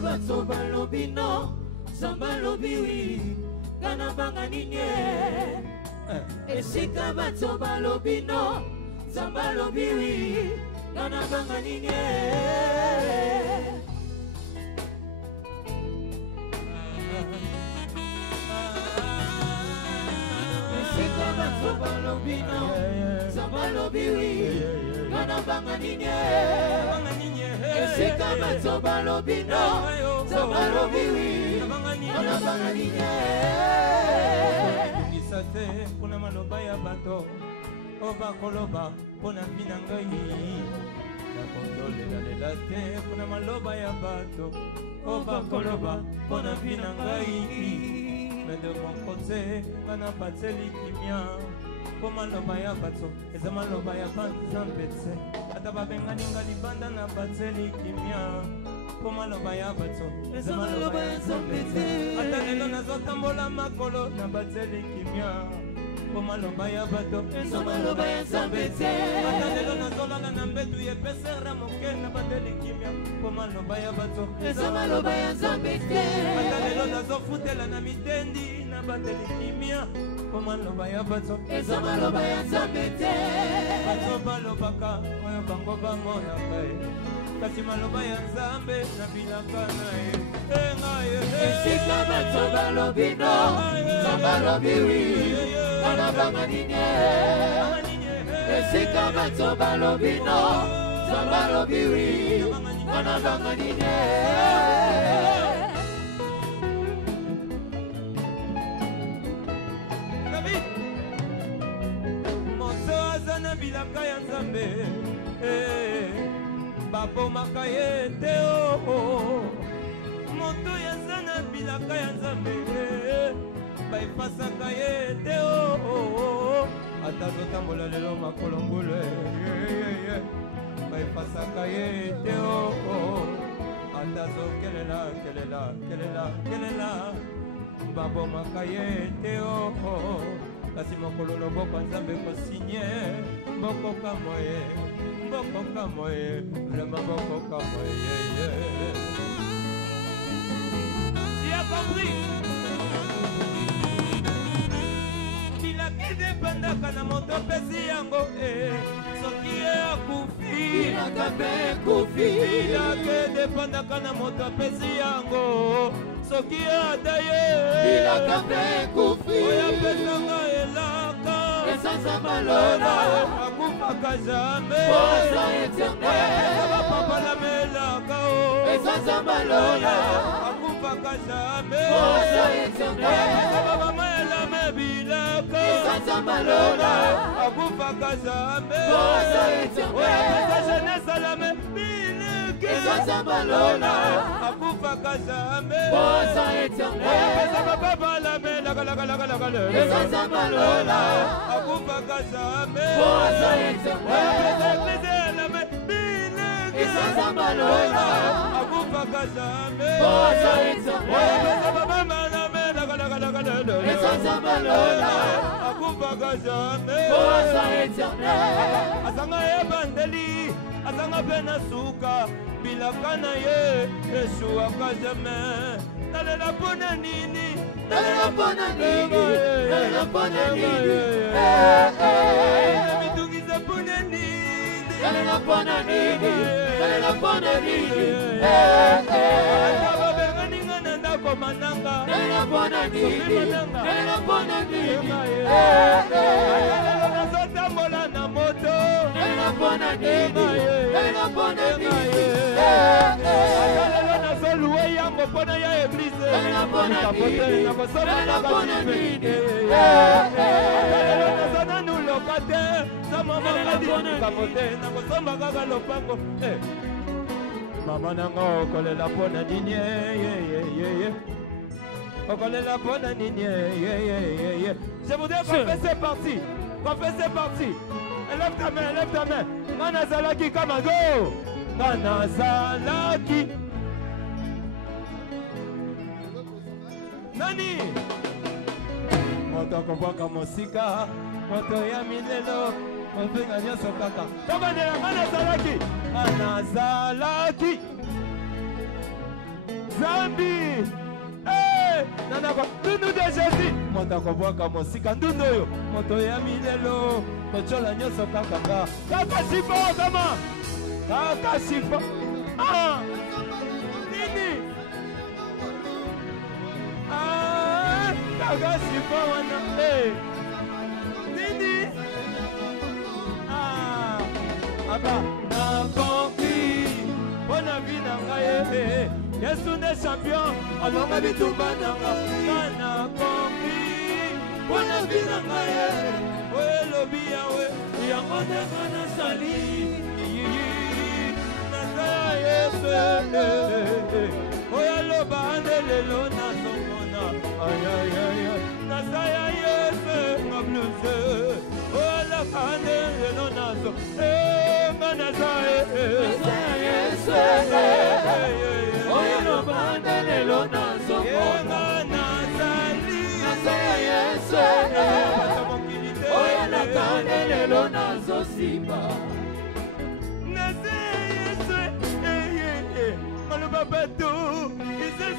bato balobi no, Zamba lobi wi, Gana banga ninye. Esika bato balobi no, Zamba lobi wi, Gana banga ninye. Esika bato balobi no, Zamba lobi wi, Gana banga ninye. Esika bato balobi no, Zamba lobi wi, Gana banga ninye. Isate kuna maloba ya bato, Oba koloba kuna vinangai. Na kondole la lelate kuna maloba ya bato, Oba koloba kuna vinangai. Mais de mon côté, on a battu les kimia. Comment l'oba ya bato, et ça maloba ya bato zampetse. Ataba benga ninga libanda na battu les kimia. Comment l'oba ya bato, et ça maloba ya zampetse. Atanelo na zotambola makolo na battu les kimia. Comment l'oba ya bato, et ça maloba ya zampetse. Atanelo na zola na mbedu ye pesera moke na battu les kimia. Comment l'oba ya bato, et ça maloba ya zampetse. Atanelo na zofutela na mitendi na battu les kimia. Comment l'oba ya bato, et ça maloba ya zampetse. Bato balobaka, oyo bango bamona kai. Kasi maloba ya nzambe na bilaka na ye. Esika bato balobi no, Zamba lobi wi, Gana banga ninye. Esika bato balobi no, Zamba lobi wi, Gana banga ninye. Moto azana bilaka ya nzambe, Bapo makaye teo. Moto yazana bilaka ya nzambe, Baipasaka ye teo. Atazo tambola lelo makolongule, Baipasaka ye teo. Atazo kelela, Babo makaye teo. Kasi mokolo loboko nzambe ko sinye, Boko kamoye. Boko kamoye, le maboko kamoye. Tu as compris? Bila kide panda kana moto pesi yango soki akufi. Bila kabe kufi. Bila kide panda kana moto pesi yango soki adaye. Bila kabe kufi. Oya pesanga elaka. Esanza malola. Akufaka jamais. Posa éternel. Papa la melaka. Esanza malola. Akufaka jamais. Posa éternel. Mama la mebilaka. Esanza malola. Akufaka jamais. Posa éternel. Ta jeunesse la mebilaka. Esanza malola. Akufaka jamais. Posa éternel. Papa la melaka. Esanza malola. Akufaka jamais. Posa éternel. Esanza malola. Akufaka jamais. Posa éternel. Esanza malola. Akufaka jamais. Posa éternel. Azanga ebandeli, azanga pena suka, bilaka na ye, eshuaka jamais. Nalela pona nini? Nalela pona nini? Nalela pona nini? Mitungiza pona nini? Nalela pona nini? Nalela pona nini? Ataba benganinga nanda komananga. Nalela pona nini? Nalela pona nini? Nazotambola na moto. Nalela pona nini? Nalela pona nini? Nazoluwe yango pona ya eglise. Nalela pona nini? Nalela pona nini? Nazana nulokate. Sama mama di kamote. Nakosomba kaka lopango. Mama nanga okolela pona nini? Okolela pona nini? Je voudrais qu'on fasse cette partie. Qu'on fasse cette partie. Lève ta main, lève ta main. Nana Zalaki Kamago. Nana Zalaki. Nani? Moto koboka mosika. Moto ya milelo. Moto ya nyoso kaka. Tobandela Nana Zalaki. Nana Zalaki. Zambi. Eh, nanako ndundu de Jésus. Moto kobwaka mosika ndundu oyo. Moto ya milelo. Kochola nyoso kakanga. Kaka sifa kama. Kaka sifa. Ah. Nini? Ah, kaka sifa wana. Eh. Nini? Ah. Aba na konki. Bona vina ngaye. Yesu ne champion, alonga bitumba nanga, kana konki. Bona vina ngaye, oye lobi yawe, yango ne kana sali. Nasa Yesu, oye loba ande lelo na songona, ay ay ay ay. Nasa Yesu, ngabluze, oye loba ande lelo na songona, nasa Yesu, oye no bande lelo na songona nazali nasa Yesu oye na kande lelo na zosimba nasa Yesu maloba bato ise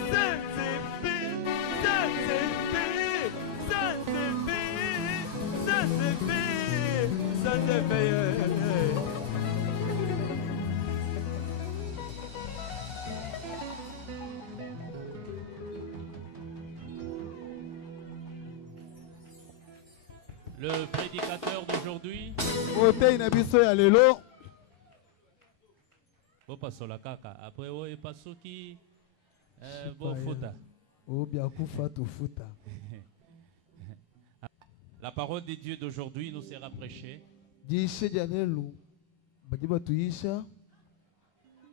ça se fait Le prédicateur d'aujourd'hui. Bopasola kaka. Après, oui, pasoki. Bofuta. La parole de Dieu d'aujourd'hui nous sera prêchée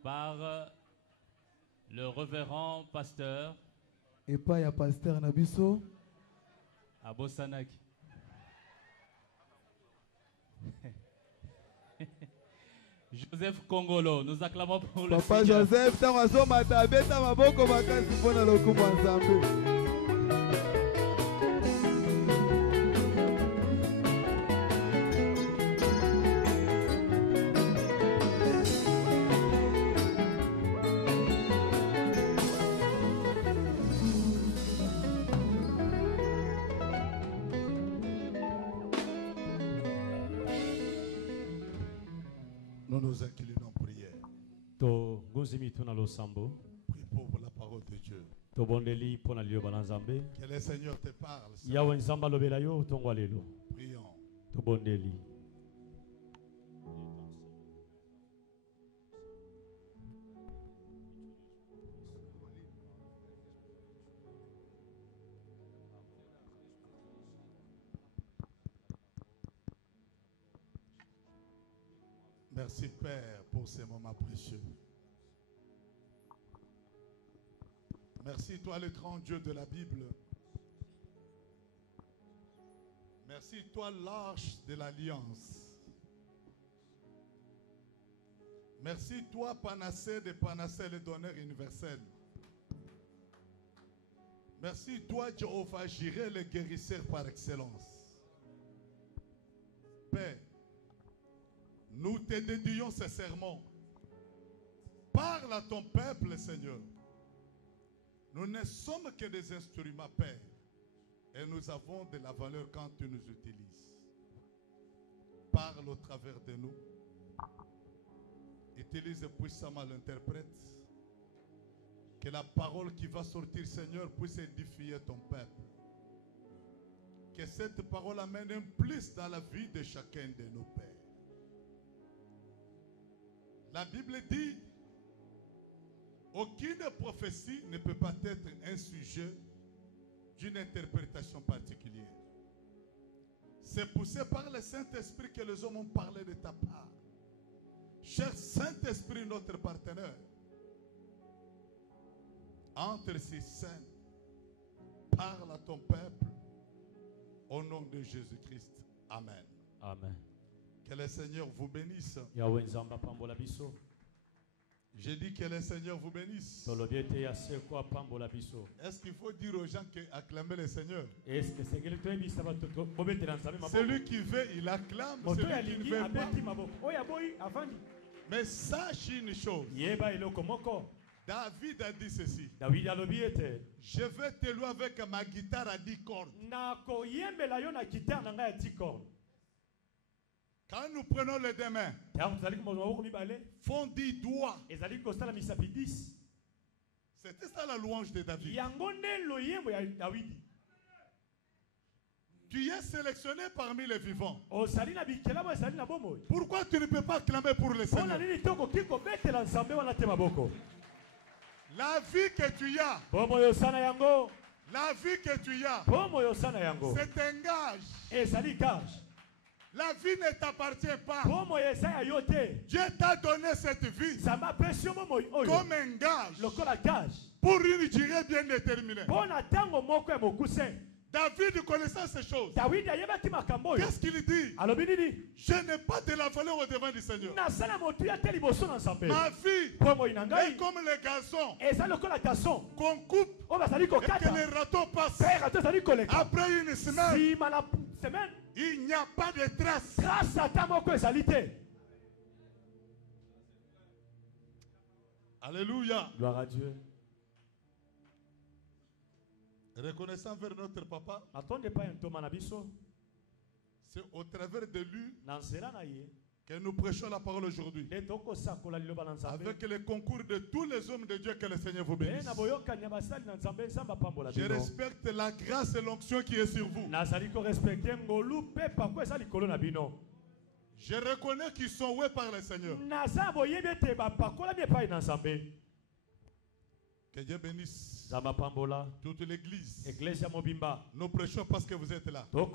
par le révérend pasteur Abosanaki. Joseph Kongolo, nous acclamons pour le Papa Seigneur. Joseph, nous nous inclinons en prière. Prie pour la parole de Dieu. Que le Seigneur te parle. Prions. Merci Père pour ces moments précieux. Merci toi le grand Dieu de la Bible. Merci toi l'arche de l'alliance. Merci toi panacée de panacée le donneur universel. Merci toi Jéhovah Jireh le guérisseur par excellence. Père, nous te dédions ces sermons. Parle à ton peuple, Seigneur. Nous ne sommes que des instruments, Père. Et nous avons de la valeur quand tu nous utilises. Parle au travers de nous. Utilise puissamment l'interprète. Que la parole qui va sortir, Seigneur, puisse édifier ton peuple. Que cette parole amène un plus dans la vie de chacun de nos pères. La Bible dit, aucune prophétie ne peut pas être un sujet d'une interprétation particulière. C'est poussé par le Saint-Esprit que les hommes ont parlé de ta part. Cher Saint-Esprit, notre partenaire, entre ces saints, parle à ton peuple au nom de Jésus-Christ. Amen. Amen. Que le Seigneur vous bénisse. J'ai dit que le Seigneur vous bénisse. Est-ce qu'il faut dire aux gens d'acclamer le Seigneur? Celui qui veut, il acclame. Celui qui ne veut pas. Mais sache une chose. David a dit ceci. David alobi ete. Je vais te louer avec ma guitare à 10 cordes. Na koyembela yo na guitare na ngai ya 10 cordes. Quand nous prenons les deux mains, font 10 doigts. C'était ça la louange de David. Tu es sélectionné parmi les vivants. Pourquoi tu ne peux pas clamer pour le Seigneur? La vie que tu as, la vie que tu as, c'est un gage. La vie ne t'appartient pas. Dieu t'a donné cette vie comme un gage pour une durée bien déterminée. David connaissant ces choses, qu'est-ce qu'il dit? Je n'ai pas de la valeur au devant du Seigneur. Ma vie est comme les garçons qu'on coupe et que les râteaux passent. Après une semaine, il n'y a pas de traces. Alléluia. Gloire à Dieu. Reconnaissant vers notre papa, c'est au travers de lui que nous prêchons la parole aujourd'hui. Avec le concours de tous les hommes de Dieu, que le Seigneur vous bénisse. Je respecte la grâce et l'onction qui est sur vous. Je reconnais qu'ils sont oués par le Seigneur. Que Dieu bénisse toute l'église. Nous prêchons parce que vous êtes là. Nous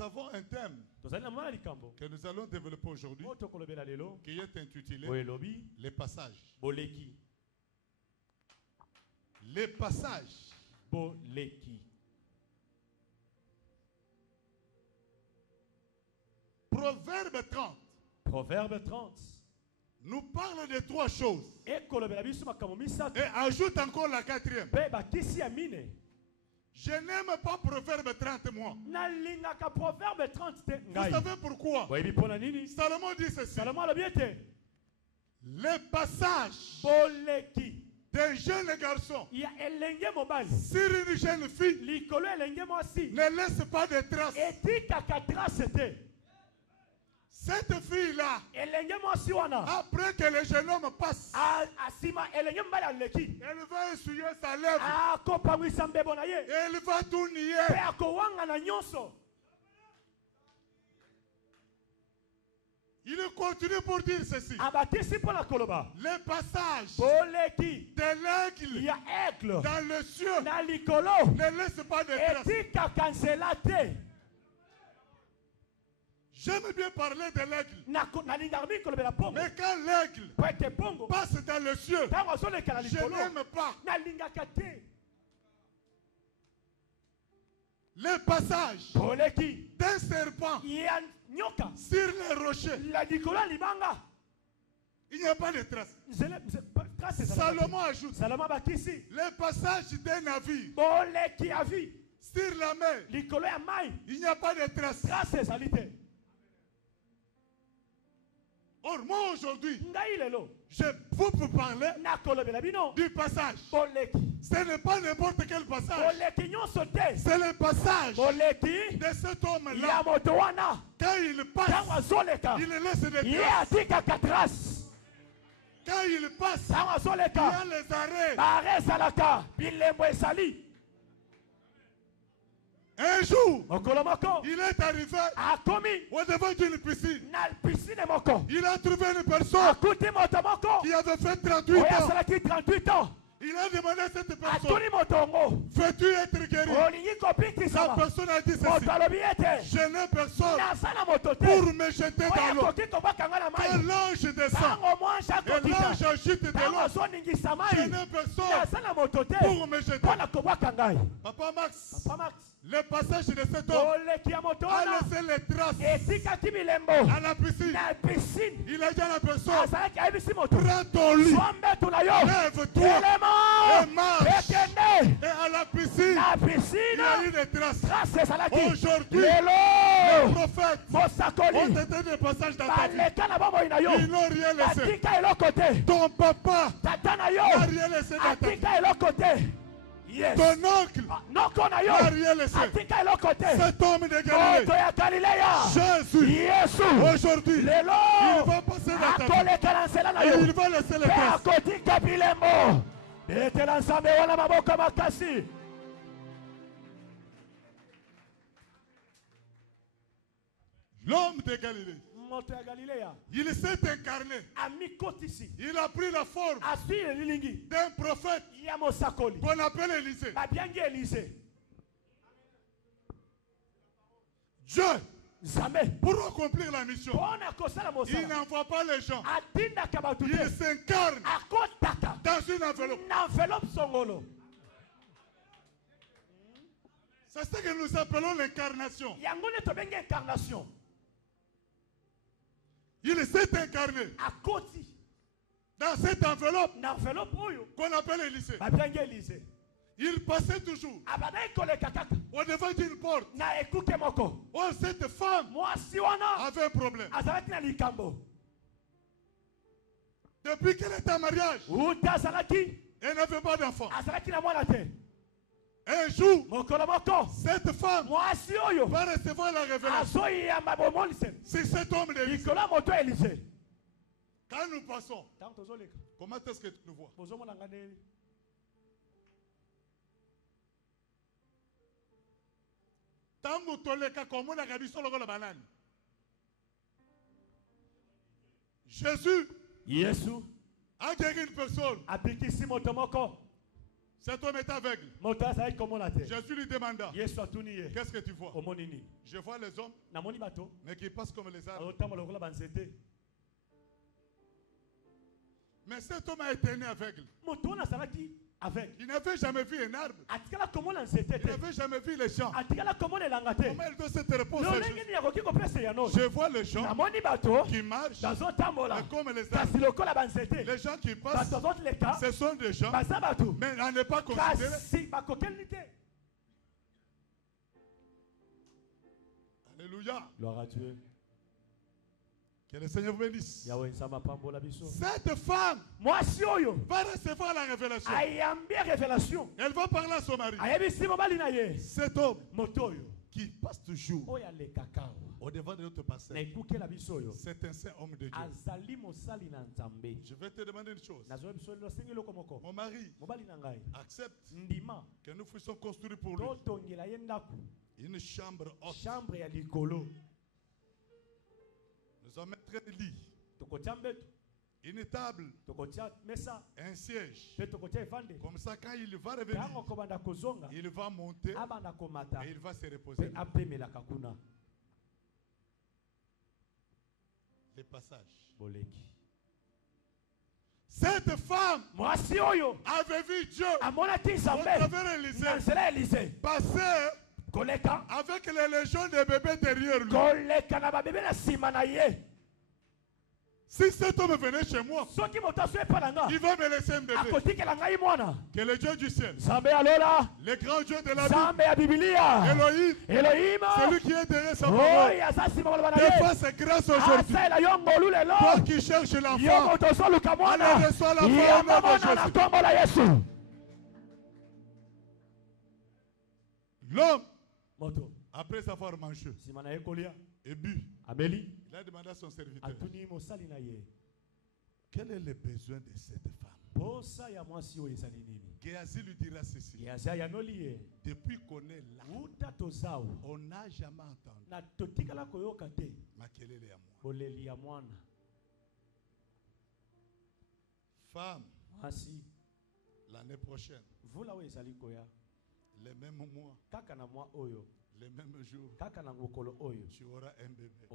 avons un thème que nous allons développer aujourd'hui qui est intitulé les passages. Les passages. Proverbe 30. Proverbe 30. Nous parle de 3 choses. Et ajoute encore la 4e. Je n'aime pas Proverbe 30 moi. Vous savez pourquoi? Salomon dit ceci. Les passages d'un jeune garçon sur une jeune fille ne laisse pas de traces. Cette fille-là, après que le jeune homme passe, elle va essuyer sa lèvre. Et elle va tout nier. Il continue pour dire ceci. Les passages de l'aigle dans le ciel ne laissent pas de traces. J'aime bien parler de l'aigle. Mais quand l'aigle passe dans le ciel, je n'aime pas. Les passages d'un serpent sur les rochers, il n'y a pas de traces. Salomon ajoute les passages d'un navire sur la mer, il n'y a pas de traces. Or, moi aujourd'hui, je peux parler du passage. Ce n'est pas n'importe quel passage. C'est le passage de cet homme-là. Quand il passe, il laisse des traces. Quand il passe, il y a les arrêts. Un jour, il est arrivé au devant d'une piscine. Il a trouvé une personne qui avait fait 38 ans. Il a demandé à cette personne, veux-tu être guéri? La personne a dit ceci, je n'ai personne pour me jeter dans l'eau. Quand l'ange descend et l'ange agite de l'eau, je n'ai personne pour me jeter. Papa Max, Le passage de cet homme a laissé les traces à la piscine. Il a dit à la personne, prends ton lit, lève-toi et marche. Et à la piscine, il y a eu des traces. Aujourd'hui, les prophètes ont été des passages dans ta vie. Ils n'ont rien laissé. Ton papa n'a rien laissé dans ta vie. Yes. Ton oncle n'a rien laissé. Cet homme de Galilée, Jésus, aujourd'hui, il va passer dans ta vie et il va laisser les traces. L'homme de Galilée, il s'est incarné. Il a pris la forme d'un prophète qu'on appelle Élisée. Dieu, pour accomplir la mission, il n'envoie pas les gens. Il s'incarne dans une enveloppe. C'est ce que nous appelons l'incarnation. Il s'est incarné dans cette enveloppe qu'on appelle Élisée. Il passait toujours au devant d'une porte. Oh, cette femme avait un problème. Depuis qu'elle est en mariage, elle n'avait pas d'enfant. Un jour, cette femme va recevoir la révélation. C'est cet homme d'Élisée. Quand nous passons, comment est-ce que tu nous vois? Jésus a guéri une personne. Cet homme est aveugle. Jésus lui demanda, qu'est-ce que tu vois? Je vois les hommes, mais qui passent comme les arbres. Mais cet homme a été né aveugle. Il n'avait jamais vu un arbre. Il n'avait jamais vu les gens. Comment il doit se reposer? Je vois les gens qui marchent comme les arbres. Les gens qui passent, ce sont des gens, mais on n'est pas considéré. Alléluia. Gloire à Dieu. Que le Seigneur vous bénisse. Cette femme va recevoir la révélation. Elle va parler à son mari. Cet homme qui passe toujours au devant de notre passage, c'est un saint homme de Dieu. Je vais te demander une chose. Mon mari accepte que nous puissions construire pour lui une chambre haute. Nous allons mettre un lit, une table, un siège. Comme ça, quand il va revenir, il va monter et il va se reposer. Les passages. Cette femme avait vu Dieu au travers Élisée passer avec les légions de bébés derrière lui. Si cet homme venait chez moi, il va me laisser un bébé. Que le Dieu du ciel, le grand Dieu de la Bible, Elohim, celui qui est derrière sa parole, te fasse grâce aujourd'hui. Toi qui cherches l'enfant, allez reçois l'enfant au nom de Jésus. L'homme, après avoir mangé et bu, il a demandé à son serviteur, quel est le besoin de cette femme? Géasi lui dira ceci. Depuis qu'on est là, on n'a jamais entendu Makelele à moi. Femme, l'année prochaine, les mêmes mois, les mêmes jours, tu auras un bébé.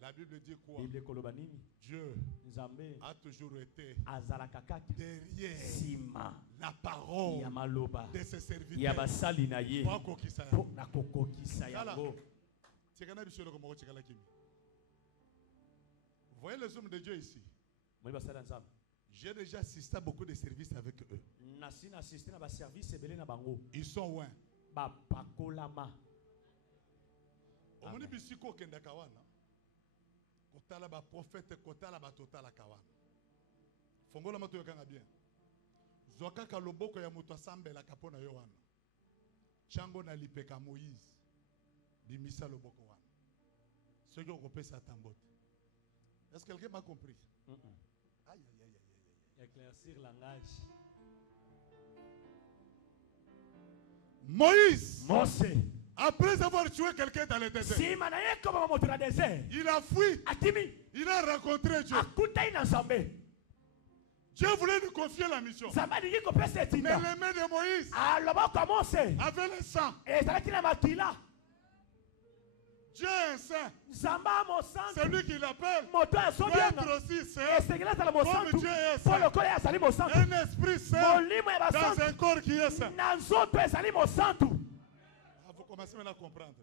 La Bible dit quoi? Bible koloba nini? Dieu Nzambe a toujours été azalaka kaka derrière sima la parole ya maloba de ses ya serviteurs. basali na ye Pour akokisa yango. po na kokokisa yango. Tsekana biso eloko moko tsekala kimi. Vous voyez les hommes de Dieu ici? Moi basala nzambe. J'ai déjà assisté à beaucoup de services avec eux. Nasi na assisté na ba service ebele na bango. Ils sont loin. Ba pakolama. Omoni bisiko kenda kawana. Kotala ba prophète kotala ba totala kawana. Fongola mato yokanga bien. Zoka kaloboko ya muto asambela kapona yo wana. Chango na lipeka Moïse. Bimisa loboko wana. Ce qui opesa tambote. Est-ce que quelqu'un m'a compris? Aïe aïe aïe aïe aïe. Éclaircir langage. Moïse, Mose. après avoir tué quelqu'un dans le désert, Si manaye kama moto na désert. il a fui. Atimi. Il a rencontré Dieu. Akutai na nzambe. Dieu voulait lui confier la mission. Nzambe alingi kopesa Mais etinda. les mains de Moïse Alobaka Mose. avaient le sang. Ezalaki na makila. Dieu est un saint. Nzamba mosantu. C'est lui qui l'appelle. Moto Doit asobianga. être aussi saint. Esengela zala Comme mosantu. Dieu est Po saint. lokola azali mosantu. Un esprit saint Molimo ya dans basantu. un corps qui est saint. Na nzoto ezali mosantu. Ah, vous commencez maintenant à comprendre.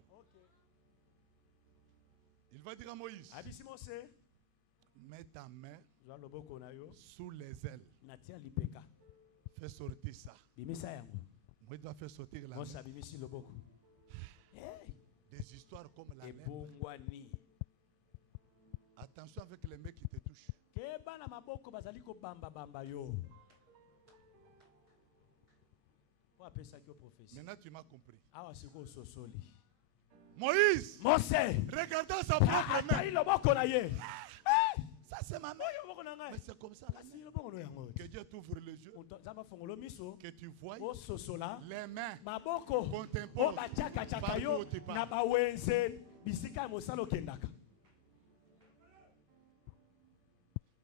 Il va dire à Moïse, Abisi Mose. mets ta main Zwa loboko na yo. sous les ailes. Natia lipeka. Fais sortir ça. Bimisa yango. Moïse va faire sortir la Mose main. abimisi loboko. Hey. Des histoires comme la lèpre. Ebongwani. Attention avec les mains qui te touchent. Keba na maboko bazali ko bamba bamba yo. Po apesa ki prophétie. Maintenant tu m'as compris. Awa siko sosoli. Moïse, Mose. regardant sa propre main. Atali loboko na ye. Ça c'est ma main. Loboko na ngai. Mais c'est comme ça. Kasi loboko no yango. Que Dieu t'ouvre les yeux. Zamba fongolo miso. Que tu vois O sosola. les mains Maboko. qu'on O t'impose. bachaka chaka Partout yo où tu pars. na bawenze bisika ya mosala okendaka.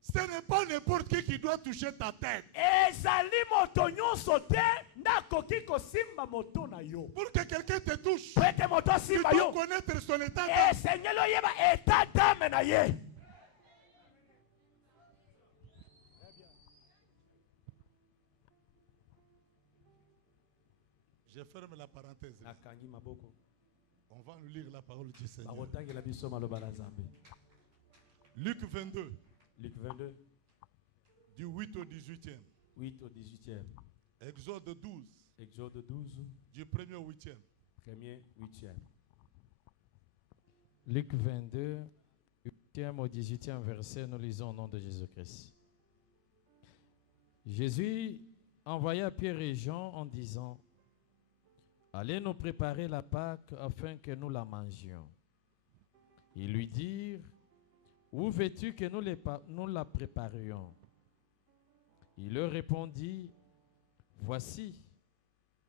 Ce n'est pas n'importe qui doit toucher ta tête. Ezali moto nyonso te nakoki kosimba moto na yo. Pour que quelqu'un te touche, Po ete moto tu asimba dois yo. connaître son état d'âme. Esengeli oyeba état d'âme na ye. Je ferme la parenthèse. Nakangi maboko. On va nous lire la parole du Seigneur. Bakotangela biso maloba na Nzambe. Luc 22, Luc 22, du 8 au 18e. 8 au 18e. Exode 12, Exode 12, du 1er au 8e. 1er, 8e. Luc 22, 8e au 18e verset, nous lisons au nom de Jésus-Christ. Jésus envoya Pierre et Jean en disant, allez nous préparer la Pâque afin que nous la mangions. Ils lui dirent, où veux-tu que nous la préparions? Il leur répondit, voici,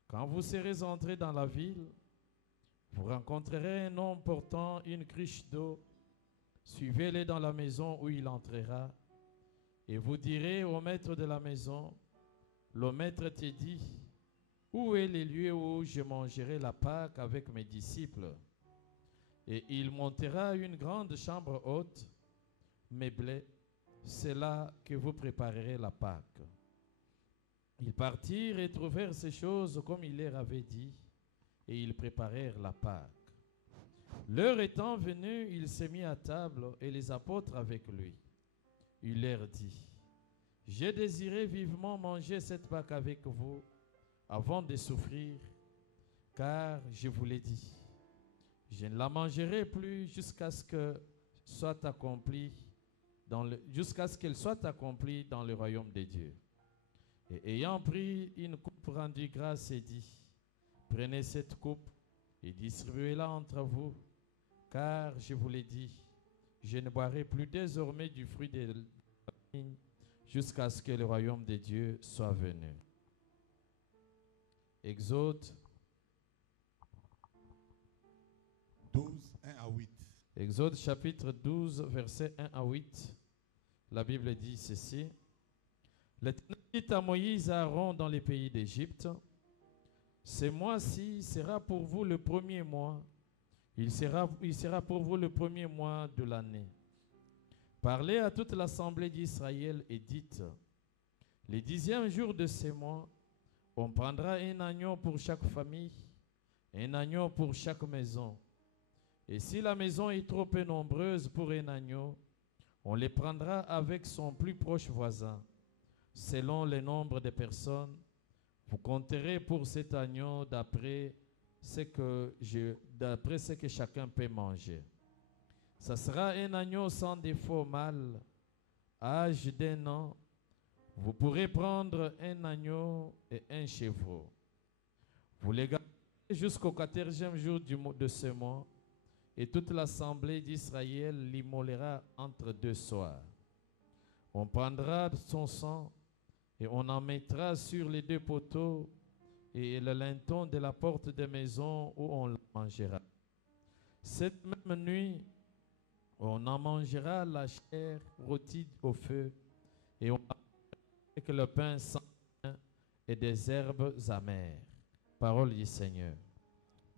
quand vous serez entrés dans la ville, vous rencontrerez un homme portant une cruche d'eau. Suivez-le dans la maison où il entrera. Et vous direz au maître de la maison, le maître te dit, où est le lieu où je mangerai la Pâque avec mes disciples? Et il montera une grande chambre haute, meublée. C'est là que vous préparerez la Pâque. Ils partirent et trouvèrent ces choses comme il leur avait dit, et ils préparèrent la Pâque. L'heure étant venue, il s'est mis à table et les apôtres avec lui. Il leur dit, j'ai désiré vivement manger cette Pâque avec vous avant de souffrir, car je vous l'ai dit, je ne la mangerai plus jusqu'à ce que soit accompli jusqu'à ce qu'elle soit accomplie dans le royaume de Dieu. Et ayant pris une coupe rendue grâce, il dit, prenez cette coupe et distribuez-la entre vous, car je vous l'ai dit, je ne boirai plus désormais du fruit de la vigne jusqu'à ce que le royaume de Dieu soit venu. Exode 12, 1 à 8. Exode chapitre 12, versets 1 à 8. La Bible dit ceci. L'Éternel dit à Moïse et à Aaron dans les pays d'Égypte, ce mois-ci sera pour vous le premier mois, Il sera pour vous le premier mois de l'année. Parlez à toute l'assemblée d'Israël et dites, les 10e jour de ce mois, on prendra un agneau pour chaque famille, un agneau pour chaque maison. Et si la maison est trop peu nombreuse pour un agneau, on les prendra avec son plus proche voisin. Selon le nombre de personnes, vous compterez pour cet agneau d'après ce que chacun peut manger. Ça sera un agneau sans défaut mâle, âge d'1 an. Vous pourrez prendre un agneau et un chevreau. Vous les gardez jusqu'au 14e jour de ce mois, et toute l'assemblée d'Israël l'immolera entre 2 soirs. On prendra son sang et on en mettra sur les 2 poteaux et le linteau de la porte de maison où on le mangera. Cette même nuit, on en mangera la chair rôtie au feu et on avec le pain sans pain et des herbes amères. Parole du Seigneur.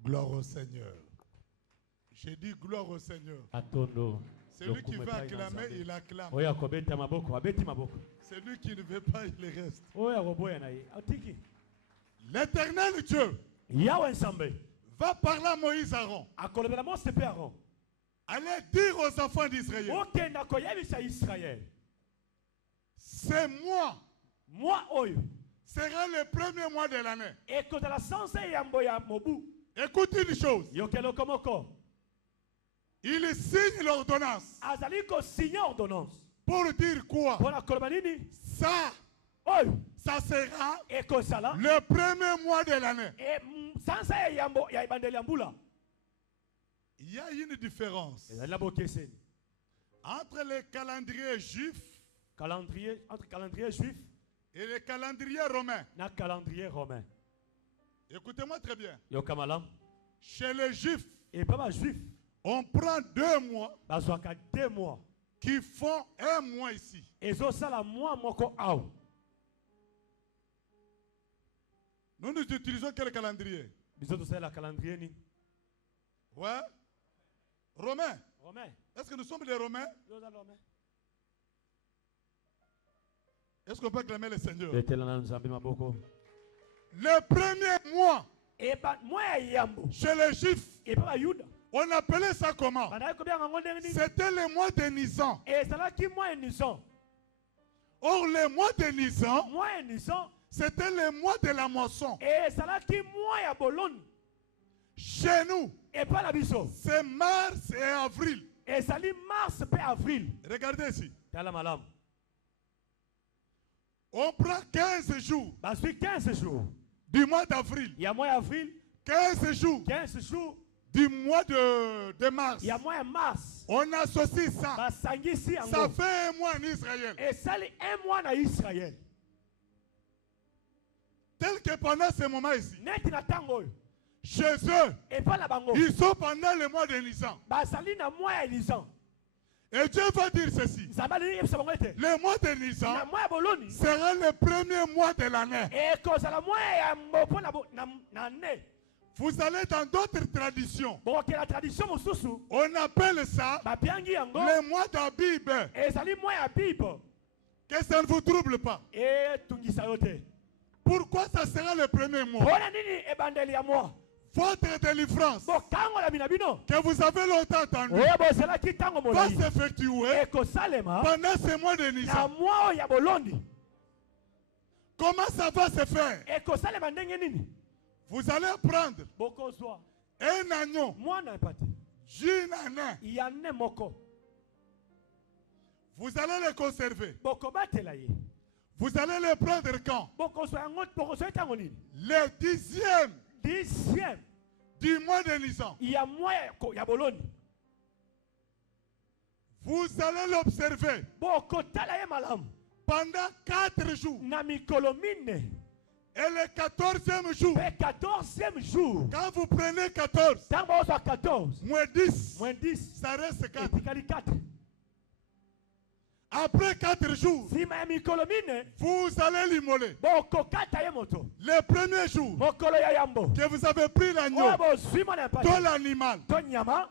Gloire au Seigneur. J'ai dit gloire au Seigneur. Atondo. Celui qui veut acclamer, il acclame. Oya kobeta maboko, abeti maboko. Celui qui ne veut pas, il reste. Oya roboya na ye. Atiki. L'Éternel Dieu Yahweh Nsambe. va parler à Moïse Aaron. Akolobela mo sepe Aaron. Allez dire aux enfants d'Israël. Ok na koyebisa Israël. C'est Moi oyo. sera le premier mois de l'année. Ekozala sanse yambo ya mobu. Écoute une chose. Yokelo komoko. Il signe l'ordonnance. Azali ko signer ordonnance. Pour dire quoi? Pona koloba nini? Ça, Oyo. ça sera Ekozala. le premier mois de l'année. E sanse yambo ya ibandeli yambula. Il y a une différence Ezali bokeseni. entre les calendriers juifs Entre calendrier juif et les calendriers romains. na calendrier romain. Écoutez-moi très bien. Yokamalam. Chez les juifs, Et papa juif. on prend 2 mois Bazwaka 2 mois. qui font 1 mois ici. Ezosala mois moko aw. Nous utilisons quel calendrier? Biso tosala calendrier ni. Ouais. Romains. Romain. Est-ce que nous sommes des Romains? Yoza romain. Est-ce qu'on peut acclamer le Seigneur? Etelana nzambe maboko. Le premier mois Et ba mois ya yambo. chez les juifs, Et papa yuda. on appelait ça comment? Bana ko bien ngonde ni. C'était le mois de Nisan. Et sala ki mois nison. Or, le mois de Nisan, Mois nison. c'était le mois de la moisson. Et sala ki mois ya bolone. Chez nous, Et pas la biso. c'est mars et avril. Et sali mars pe avril. Regardez ici. Tala malam. On prend 15 jours Basui 15 jours. du mois d'avril, Il y a mois avril, 15 jours 15 jours. du mois de mars. Il y a mois mars. On associe ça. Basangisi Ça ango. fait 1 mois en Israël. Et sali 1 mois na Israël. Tel que pendant ce moment ici, Neti na tango. chez eux, Et pas la bango. ils sont pendant le mois de Nisan. Basali na mois ya lisan. Et Dieu va dire ceci. Zabali yebisa bango ete. Le mois de Na Nisan mois ya boloni. sera le premier mois de l'année. Et kozala mois ya mbopo na ne. Vous allez dans d'autres traditions. Bon que la tradition mosusu. On appelle ça Ba biangi yango. le mois d'Abib. Et sali mois ya Bible. Que ça ne vous trouble pas. Et tungisa yote. Pourquoi ça sera le premier mois? Bona nini ebandeli ya mois. Votre délivrance Bo kango la binabino. que vous avez longtemps attendu Oya bo sala ki tango va molai. s'effectuer Et kosalema. pendant ce mois de Na Nisan. mois ya boloni. Comment ça va se faire? Et kosalema ndenge nini. Vous allez prendre Bokozwa. un agneau, Mwana epati. une année. Ya ne moko. Vous allez le conserver. Bokobatela ye. Vous allez le prendre quand? Bokozwa yango bokozwa tango nini. Le 10e 10e. du mois de Nisan. Ya mois ya boloni. Vous allez l'observer Bokotala ye malamu. pendant 4 jours. Na mikolo mine. Et le 14e jour, Pe 14e jour. quand vous prenez 14, Tango ozwa 14. moins 10, Moins 10. ça reste 4. Etikali 4. Après 4 jours, nsima ya mikolo mine vous allez l'immoler. bokokata ye moto Le premier jour mokolo ya yambo que vous avez pris l'agneau, oyo bozwi mwana ya tout mpasi l'animal, to nyama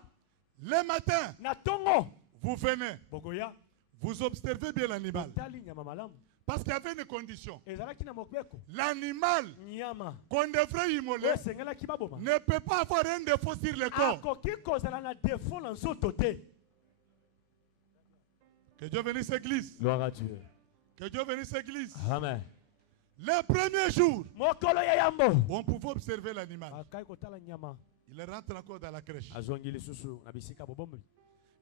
le matin, na ntongo vous venez, bokoya vous observez bien l'animal. tali nyama malamu Parce qu'il y avait une condition. ezalaki na mobeko L'animal nyama qu'on devrait immoler oyo esengelaki baboma ne peut pas avoir un défaut sur le corps. akoki kozala na defo na nzoto te. Que Dieu bénisse l'église. Gloire à Dieu. Que Dieu bénisse l'église. Amen. Le premier jour, mokolo ya yambo on pouvait observer l'animal. akai kotala nyama Il rentre encore dans la crèche. azongi lisusu na bisika bobomi.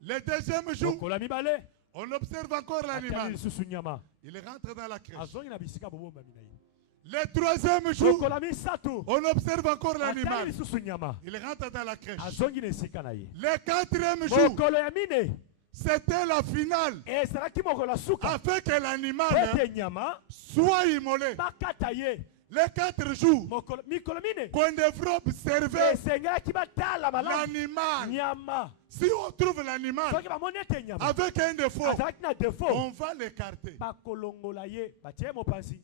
Le deuxième jour, mokolo ya mibale on observe encore atali l'animal. lisusu nyama Il rentre dans la crèche. azongi na bisika bobomi na ye. Le troisième jour, mokolo ya misato on observe encore atali l'animal. lisusu nyama Il rentre dans la crèche. azongi na esika na ye. Le quatrième jour, mokolo ya mine c'était la finale. ezalaki mokolo ya suka Afin que l'animal ete nyama soit immolé. bakata ye. Les 4 jours mikolo mine qu'on devrait observer esengelaki batala malamu l'animal. nyama Si on trouve l'animal soki bamoni ete nyama avec un défaut, azalaki na defo on va l'écarter. bakolongola ye batie mopanzi.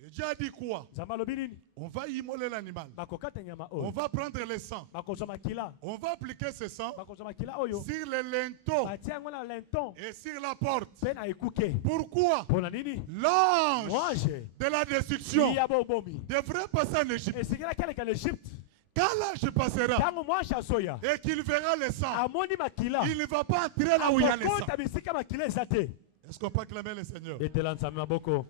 Et Dieu a dit quoi? nzambe alobi nini On va immoler l'animal. bakokata nyama On oyo va prendre le sang. bakozwa makila On va appliquer ce sang bakozwa makila oyo sur le linteau batie yango na lenton et sur la porte. mpe na ekuke. Pourquoi? mpo na nini L'ange mwange de la destruction ya bobomi devrait passer en Égypte. esengelaki aleka na egypte. Quand l'ange passera ntango mwange azoya et qu'il verra le sang, amoni makila il ne va pas entrer là où il y a le sang. akokota bisika makila eza te. Est-ce qu'on peut acclamer le Seigneur? betela nzambe maboko.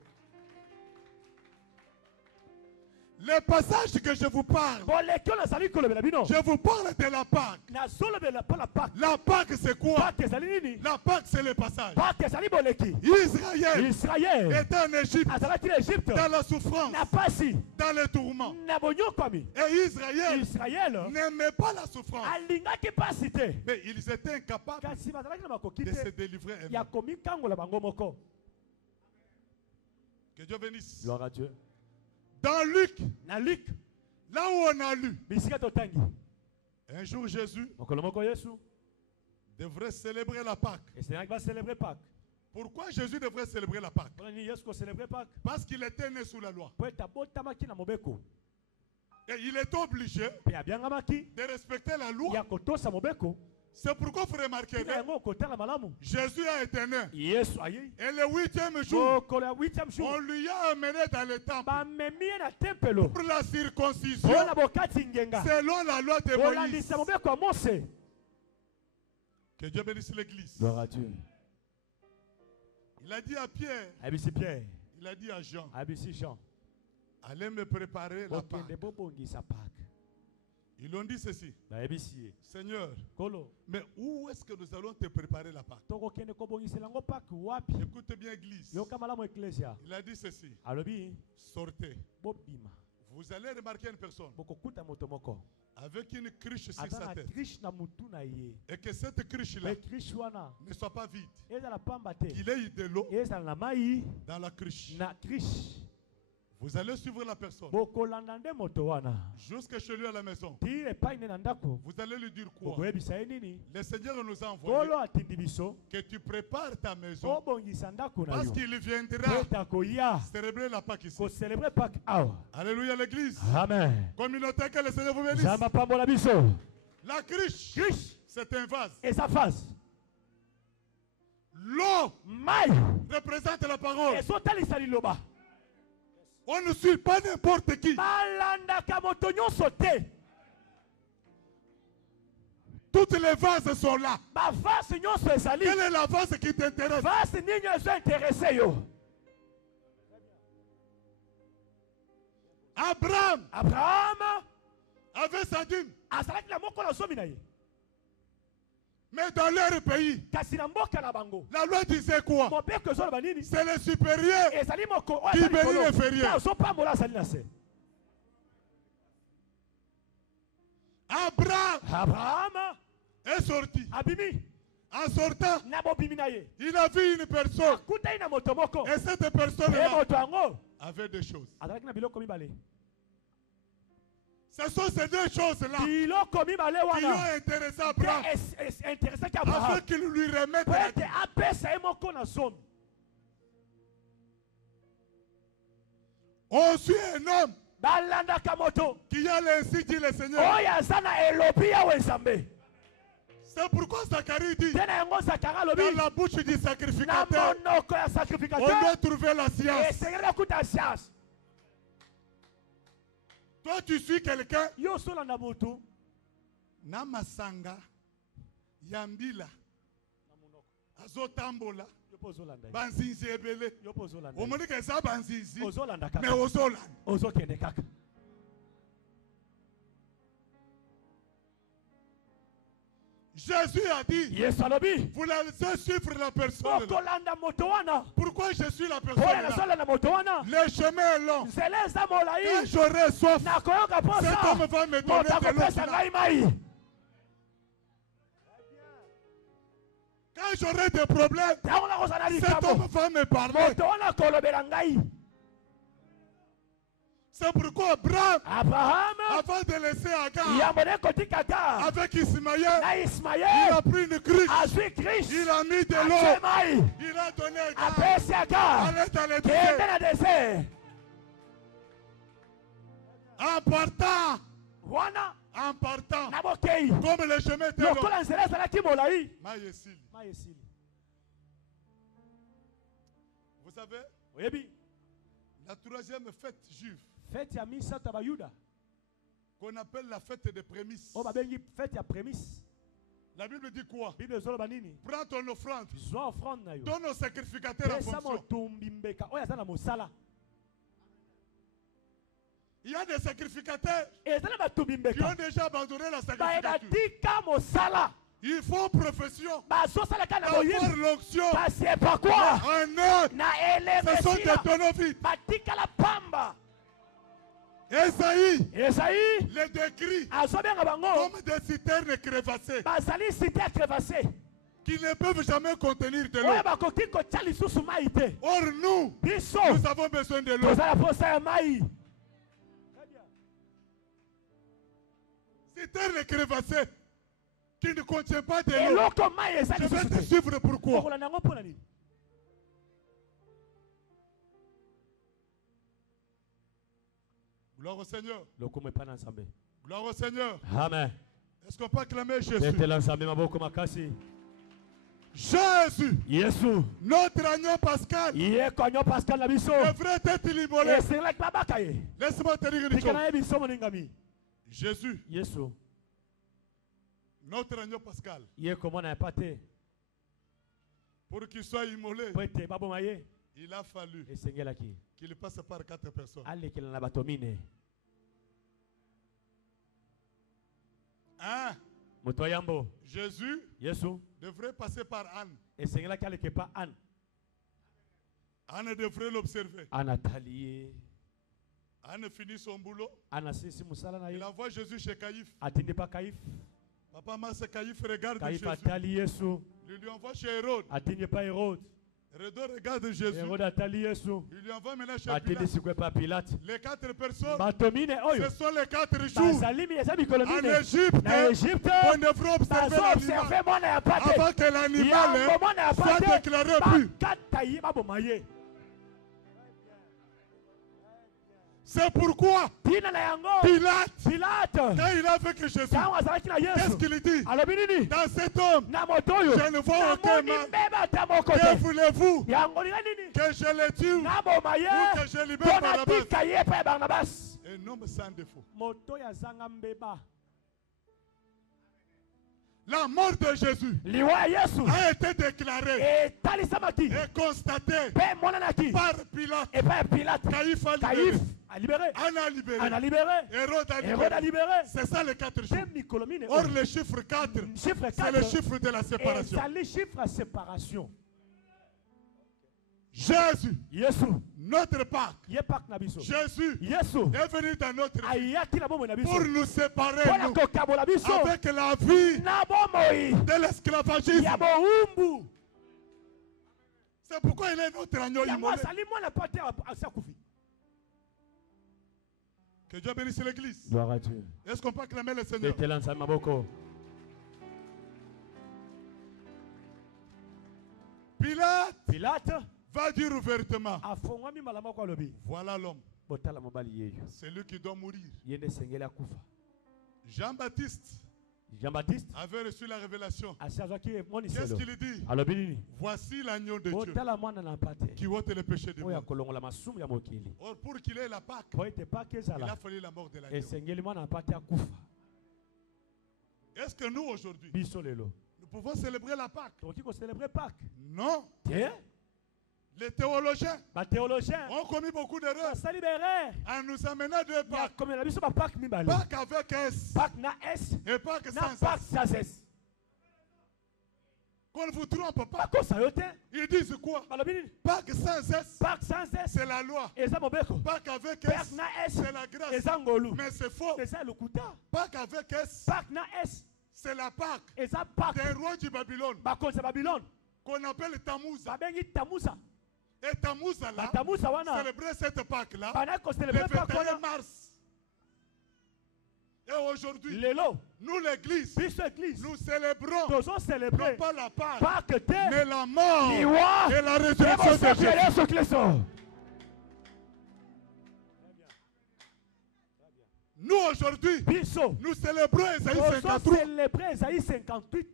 Le passage que je vous parle, boleki oyo nazali kolobela bino je vous parle de la Pâque. nazolobela mpo na pake. La Pâque, c'est quoi? pake ezali nini? La Pâque, c'est le passage. pake ezali boleki. Israël israel était en Égypte, azalaki na egypte dans la souffrance, na pasi dans les tourments. na bonyokwami. Et Israël israel n'aimait pas la souffrance. alingaki pasi te Mais ils étaient incapables kasi bazalaki na makoki de se te délivrer ya eux-mêmes. komikangola bango moko. Que Dieu bénisse. gloire à Dieu. Dans Luc, na Luc là où on a lu, bisika totangi un jour Jésus mokolo moko yesu devrait célébrer la Pâque. esengelaki bacelebre pake. Pourquoi Jésus devrait célébrer la Pâque? mpona nini yesu kocelebre pake? Parce qu'il était né sous la loi. po ete abotamaki na mobeko Et il est obligé mpe abiangamaki de respecter la loi. ya kotosa mobeko. C'est pourquoi vous remarquerez, tina yango okotala malamu Jésus a été né. yesu ayei Et le 8e jour, mokolo ya 8e jour on lui a amené dans le temple bamemi ye na tempelo pour la circoncision mpona bokati ngenga selon la loi de Moïse. kolandisa mobeko ya mose. Que Dieu bénisse l'église. gloire à Dieu. Il a dit à Pierre, ayebisi pierre il a dit à Jean, ayebisi jean allez me préparer la Pâque. bokende bobongisa pake. Ils ont dit ceci, bayebisi ye Seigneur, kolo mais où est-ce que nous allons te préparer la Pâque? tokokende kobongisela yango pake wapi? Écoute bien, église. yoka malamu eklesia Il a dit ceci, alobi sortez. bobima Vous allez remarquer une personne bokokuta moto moko avec une cruche sur aza sa na tête. kriche na mutu na ye Et que cette cruche-là me kriche wana ne soit pas vide. ezala pamba te Qu'il ait de l'eau ezala na mai dans la cruche. na kriche. Vous allez suivre la personne bokolanda nde moto wana jusque chez lui à la maison. ti epai nde na ndako Vous allez lui dire quoi? bokoyebisa ye nini? Le Seigneur nous a envoyé kolo atindi biso que tu prépares ta maison obongisa ndako na parce yo qu'il viendra ete akoya célébrer la Pâque ici. kocelebre pake awa. Alléluia l'église. amen. Communauté, que le Seigneur vous bénisse. nzambe apambola biso. La cruche, kriche c'est un vase. eza face L'eau mai représente la parole. ezotalisa liloba. On ne suit pas n'importe qui. balandaka moto nyonso te. Toutes les vases sont là. bavase nyonso ezali. Quelle est la vase qui t'intéresse? vase nini ezointerese yo? Abraham avait sa dîme. azalaki na moko na zomi na ye. Mais dans leur pays, kasi na mboka na bango la loi disait quoi? mobeko ezoloba nini? C'est le supérieur ezali moko oyo qui aza bénit likolo. l'inférieur. azopambola azali na se. Abraham est sorti. abimi En sortant, na bobimi na ye il a vu une personne. akutani na moto moko Et cette e personne-là moto yango avait des choses. azalaki na biloko mibale. Ce sont ces deux choses-là biloko mibale qui wana ont intéressé Abraham interesaki afin Abraham qu'il lui remette po la ete apesa ye moko na zomi. On suit un homme balandaka moto qui a ainsi dit le Seigneur. oyo aza na elobi yawe nzambe. C'est pourquoi Zacharie dit, Te na yango Zakari alobi dans la bouche du na sacrificateur, monoko ya on sacrificateur doit trouver la science. esengeli bakuta science. Toi, tu suis quelqu'un. Yo osolanda motu Na masanga, yambila, azotambola, yo mpo ozolanda ye. banzinzi ebele. Yo mpo ozolanda ye. Omoni que ça banzinzi, Ozolanda mais kaka ozolanda. ozokende kaka. Jésus a dit, Yesu alobi vous laissez suivre la personne. là. okolanda moto wana Pourquoi je suis la personne oyo là? nazolanda moto wana Le chemin est long. nzela eza Quand molai j'aurai soif, nakoyoka mpo cet sa homme va me moto donner de l'eau. akopesa ngai mai. Quand j'aurai des problèmes, ntango nakozala cet likambo homme va me parler. moto wana akolobela ngai. C'est pourquoi Abraham, Abraham avant de laisser Agar yambo nekotikaka avec Ismaël, na il Ismael a pris une cruche, azwi Kristo il a mis de atye l'eau, mai il a donné Agar. apesi Agar Allez dans le kende désert. na désert En partant, wana en partant, na bokei comme le chemin était long. lokola nzela ezalaki molai Maïesil. mai esili. Vous savez, Oyebi la troisième fête juive, fete ya misato ya bayuda qu'on appelle la fête des prémices. oyo babengi fete ya prémisse. La Bible dit quoi? Bible ezoloba nini? Prends ton offrande, zwa offrande na yo donne au sacrificateur en pesa fonction. motumbi mbeka oyo aza na mosala. Il y a des sacrificateurs eza na batumbi qui mbeka ont déjà abandonné la baye sacrificature. batika mosala Ils font profession bazosalaka na d'avoir boyini l'onction kasi epakwa en eux. na Ce sont des elemesila tonneaux vides. batikala pamba. Esaïe Esaïe les décrit azobenga bango comme des citernes crevassées bazali site crevassé qui ne peuvent jamais contenir de oyo l'eau. bakoki kotya lisusu mai te. Or nous, Biso nous avons besoin de l'eau. tozala posa ya mai. Citernes crevassées qui ne contient pas de l'eau. eloko mai eza Je vais lisusu te te. suivre pourquoi. okolanda yango mpo na nini? Gloire au Seigneur. lokumu epai na nzambe. Gloire au Seigneur. Amen. Est-ce qu'on peut acclamer Jésus? betela nzambe maboko makasi. Jésus, yesu notre agneau pascal, ye konyo pascal na biso devrait être immolé. esengelaki babaka ye Laisse-moi te dire une tika na chose. ye biso moningami. Jésus, yesu notre agneau pascal, ye komona epa te pour qu'il soit immolé, po ete baboma ye il a fallu esengelaki qu'il passe par 4 personnes. alekela na bato mine. Un, moto ya yambo Jésus yesu devrait passer par Anne. esengelaki aleka epa ane. Anne devrait l'observer. Anne atali ye Anne finit son boulot. Anne asilisi mosala na Il ye envoie Jésus chez Caïphe. atindi pa kaife. Papa Massa Caïphe regarde Kaife Jésus. atali yesu Il lui envoie chez Hérode. atindi pa herode. Hérode regarde Jésus. herode atali yesu Il lui envoie maintenant chez atindi Pilate. sikwe pa pilate. Les 4 personnes, bato mine oyo ce sont les 4 jours bazali eza mikolo en mine Égypte na Égypte qu'on devrait observer bazoobserve l'animal mwana ya pate avant que l'animal yango mwana ya soit pate déclaré pu. bakata ye baboma ye. C'est pourquoi tina na yango Pilate, pilate quand il a vu que Jésus, ntango azalaki na qu'est-ce yesu qu'il dit? alobi nini Dans cet homme, na moto oyo je ne vois aucun namoni mal. mbeba ata moko Que te. voulez-vous? yango linga nini Que je le tue naboma ou ye que je libère mpo Barnabas? natika ye epai ya barnabas. Un homme sans défaut. moto oyo azanga mbeba. La mort de Jésus liwa ya yesu a été déclarée etalisamaki et constatée mpe emonanaki par Pilate. epai ya pilate. Caïphe a libéré. Caïphe a libéré. Anne a libéré. ana libéré. Hérode a Hérode a libéré. libéré. C'est ça les 4 jours. te mikolo mine Or, oyo le chiffre 4, chiffre c'est le 4 chiffre de la séparation. ezali chiffre ya séparation. Jésus, yesu notre Pâque, ye pake na biso. Jésus yesu est venu dans notre vie ayaki na bomoi na biso pour nous séparer mpo na nous, kokabola biso avec la vie na bomoi de l'esclavagisme. ya bowumbu. C'est pourquoi il est notre agneau yango immolé. azali mwana pate asi akufi. Que Dieu bénisse l'église. gloire à Dieu. Est-ce qu'on peut acclamer le Seigneur? betela nzambe maboko. Pilate pilate va dire ouvertement, afongwami mbala moko alobi voilà l'homme. C'est lui qui doit mourir. Jean-Baptiste Jean-Baptiste avait reçu la révélation. Qu'est-ce qu'il dit? Voici l'agneau de Dieu qui ôte les péchés du monde. Or, pour qu'il ait la Pâque, il a fallu la mort de l'agneau. Est-ce que nous aujourd'hui, nous pouvons célébrer la Pâque? Non. Les théologiens ont commis beaucoup d'erreurs en nous amenant deux Pâques. Pâques avec S et Pâques sans S. Qu'on ne vous trompe pas. Ils disent quoi? Pâques sans S, c'est la loi. Pâques avec S, c'est la grâce. Mais c'est faux. Pâques avec S, c'est la Pâque des rois du Babylone qu'on appelle Tammuz. Et Tammuz là, célébrer cette Pâque-là le 21 mars. Et aujourd'hui, nous l'église, nous célébrons non pas la Pâque, mais la mort et la résurrection de Jésus. Nous aujourd'hui, nous célébrons Ésaïe 58.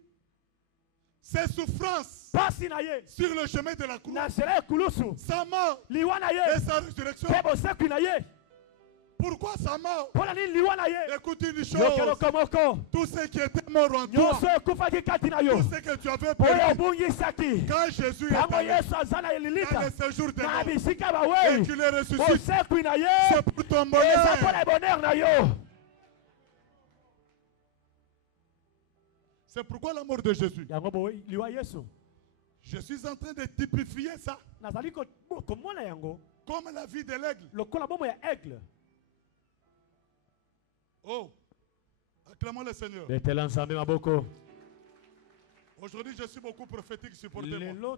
Ses souffrances sur le chemin de la croix, sa mort et sa résurrection. Pourquoi sa mort? Écoute une chose, tous ceux qui étaient morts en toi, tous ceux que tu avais perdu, quand Jésus est allé dans le séjour des morts et qu'il est ressuscité, c'est pour ton bonheur. C'est pourquoi la mort de Jésus. Je suis en train de typifier ça comme la vie de l'aigle. Oh, acclamons le Seigneur. Aujourd'hui, je suis beaucoup prophétique, supportez-moi.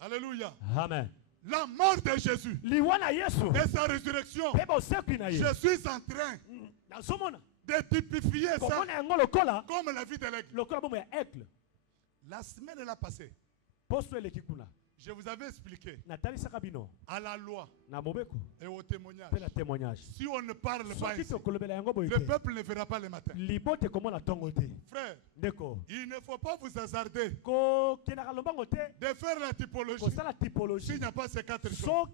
Alléluia. Amen. La mort de Jésus et sa résurrection, je suis en train de typifier ça comme la vie de l'aigle. La semaine passée, je vous avais expliqué à la loi et au témoignage. Si on ne parle pas ici, le peuple ne verra pas le matin. Frère, il ne faut pas vous hasarder de faire la typologie s'il n'y a pas ces quatre choses.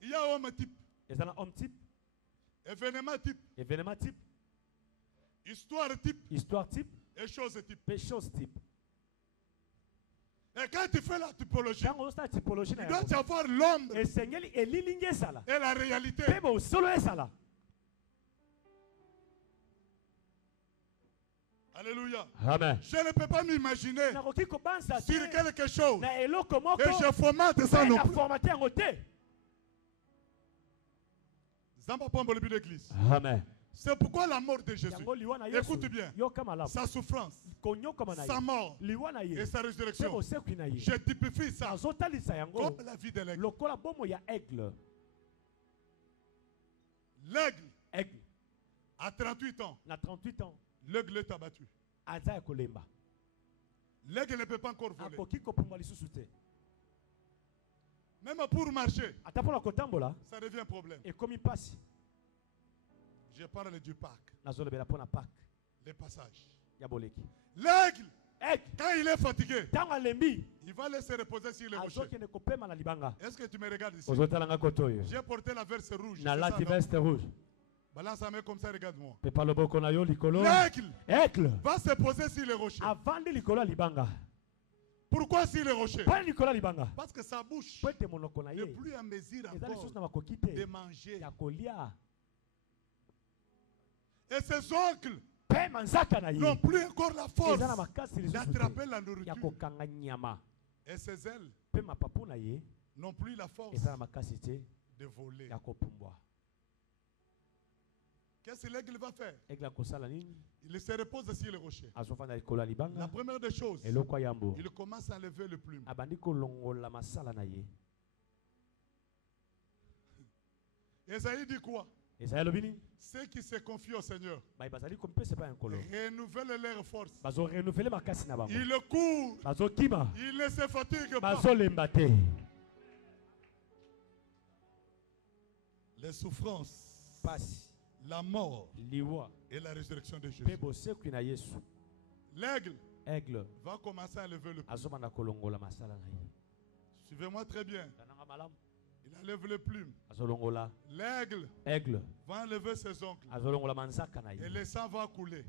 Il y a homme type, événement type, histoire type, et chose type. Et quand tu fais la typologie, il doit y avoir l'ombre et la réalité. Alléluia. Amen. Je ne peux pas m'imaginer sur quelque chose et je formate ça non plus. Amen. C'est pourquoi la mort de Jésus, écoute bien, sa souffrance, sa mort et sa résurrection, je typifie ça comme la vie de l'aigle. L'aigle, à 38 ans, l'aigle est abattu. L'aigle ne peut pas encore voler. Même pour marcher, ça devient un problème. Je parle du Pâques. Les passages. L'aigle, quand il est fatigué, il va laisser reposer sur les rochers. Est-ce que tu me regardes ici? J'ai porté la veste rouge. Balance la main comme ça, regarde-moi. L'aigle va se poser sur les rochers. Pourquoi sur les rochers? Parce que sa bouche n'est plus en mesure encore de manger. Et ses ongles n'ont plus encore la force d'attraper la nourriture. Et ses ailes n'ont plus la force de voler. Qu'est-ce que l'aigle va faire? Il se repose sur le rocher. La première des choses, il commence à enlever le plume. Esaïe dit quoi? Ceux qui se confient au Seigneur, renouvellent leurs forces. Ils courent, ils ne se fatiguent pas. Les souffrances, la mort et la résurrection de Jésus. L'aigle va commencer à lever le plume. Suivez-moi très bien. Il enlève les plumes. L'aigle va enlever ses ongles. Et le sang va couler.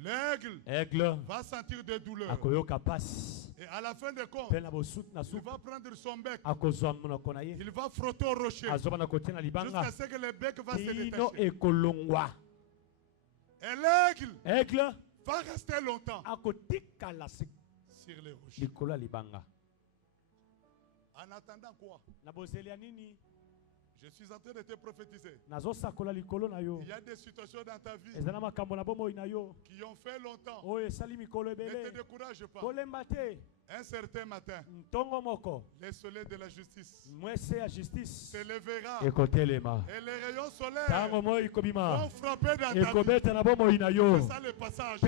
L'aigle va sentir des douleurs. Et à la fin des comptes, il va prendre son bec. Il va frotter au rocher. Jusqu'à ce que le bec va se détacher. Et l'aigle va rester longtemps sur les rochers. En attendant quoi? Je suis en train de te prophétiser. Il y a des situations dans ta vie qui ont fait longtemps. Ne te décourage pas. Un certain matin, le soleil de la justice se lèvera. Et les rayons solaires vont frapper dans ta vie. C'est ça le passage.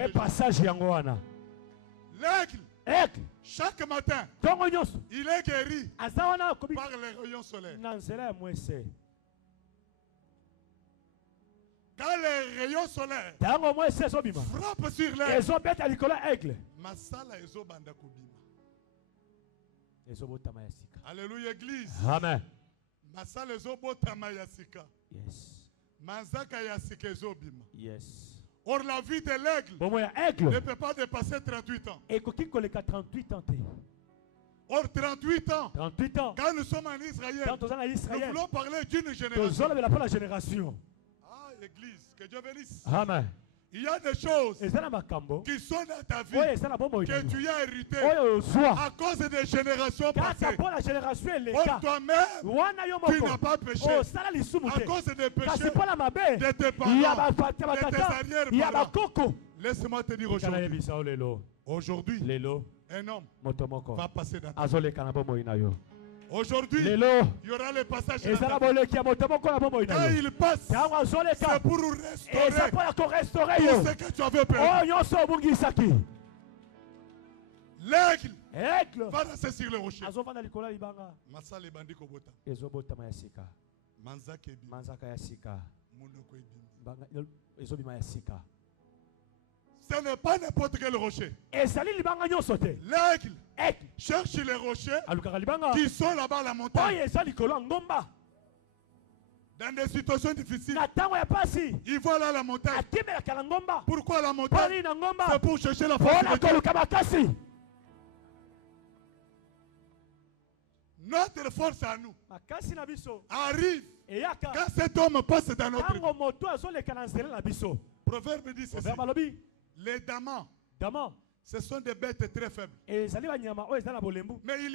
L'aigle, chaque matin, il est guéri par les rayons solaires. Quand les rayons solaires frappent sur l'aigle, Masala ezo banda kubima. Alléluia, église. Amen. Masala ezo botama yasika. Yes. Manzaka yasika ezo bima. Yes. Or la vie de l'aigle ne peut pas dépasser 38 ans. Or 38 ans, quand nous sommes en Israël, nous voulons parler d'une génération. Ah, église, que Dieu bénisse. Amen. Il y a des choses qui sont dans ta vie que tu as hérité à cause des générations passées. Or toi-même, tu n'as pas péché à cause des péchés de tes parents, de tes arrière-parents. Laisse-moi te dire aujourd'hui, un homme va passer dans ta vie. Aujourd'hui, il y aura le passage. Quand il passe, c'est pour restaurer tout ce que tu avais perdu. L'aigle va rester sur le rocher. Masale bandi kobota. Manzaka ce n'est pas n'importe quel rocher. L'aigle cherche les rochers qui sont là-bas à la montagne. Dans des situations difficiles, il va là à la montagne. Pourquoi la montagne? C'est pour chercher la force de Dieu. Notre force à nous arrive quand cet homme passe dans notre vie. Proverbe dit ceci. Les damans, ce sont des bêtes très faibles. Mais ils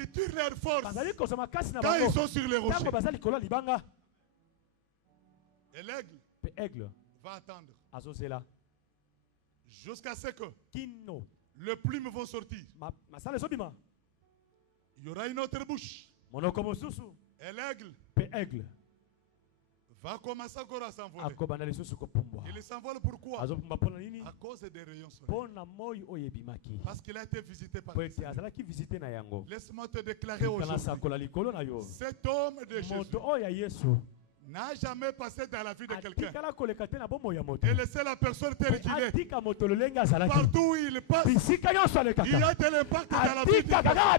tirent leur force quand ils sont sur les rochers. Et l'aigle va attendre jusqu'à ce que les plumes vont sortir. Il y aura une autre bouche. Et l'aigle va commencer encore à s'envoler. Il s'envole pourquoi? À cause des rayons solaires. Parce qu'il a été visité par le Seigneur. Laisse-moi te déclarer aujourd'hui, cet homme de Jésus n'a jamais passé dans la vie de quelqu'un et laissé la personne telle qu'il est. Partout où il passe, il y a de l'impact dans la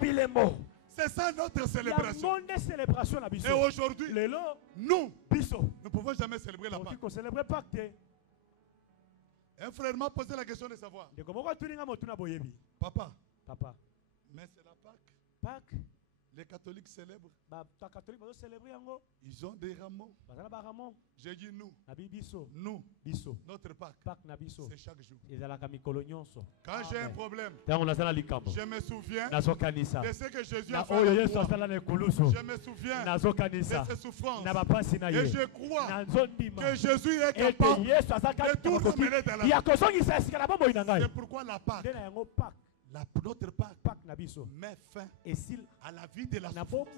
vie de l'homme. C'est ça notre célébration. Et aujourd'hui, nous ne pouvons jamais célébrer la Pâque. Un frère m'a posé la question de savoir, Papa, mais c'est la Pâque. Les catholiques célèbrent. Ils ont des rameaux. J'ai dit nous. Notre Pâque, c'est chaque jour. Quand j'ai un problème, je me souviens de ce que Jésus a fait. Je me souviens de ses souffrances. Et je crois que Jésus est capable de tout ramener dans la vie. C'est pourquoi la Pâque, notre Pâque met fin à la vie de la souffrance.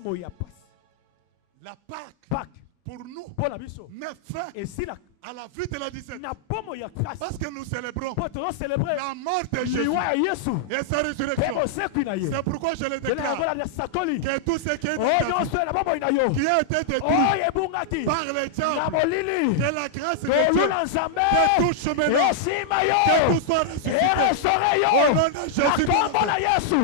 La Pâque pour nous, mpo na biso met fin esila à la vie de la 17. na bomo ya kasi Parce que nous célébrons mpo tozocelebre la mort de Jésus liwa ya yesu et sa mpe résurrection. bosekwi na ye C'est pourquoi je le ela yango déclare na sakoli que tout ce qui est oyo nyonso na bomoi na yo qui a été détruit oyo ebungaki par les na diables, molili que la grâce de Dieu tolula nzambe te touche maintenant, esimba que yo tout soit ressuscité. erestore Au yo nom de Jésus. na kombo na yesu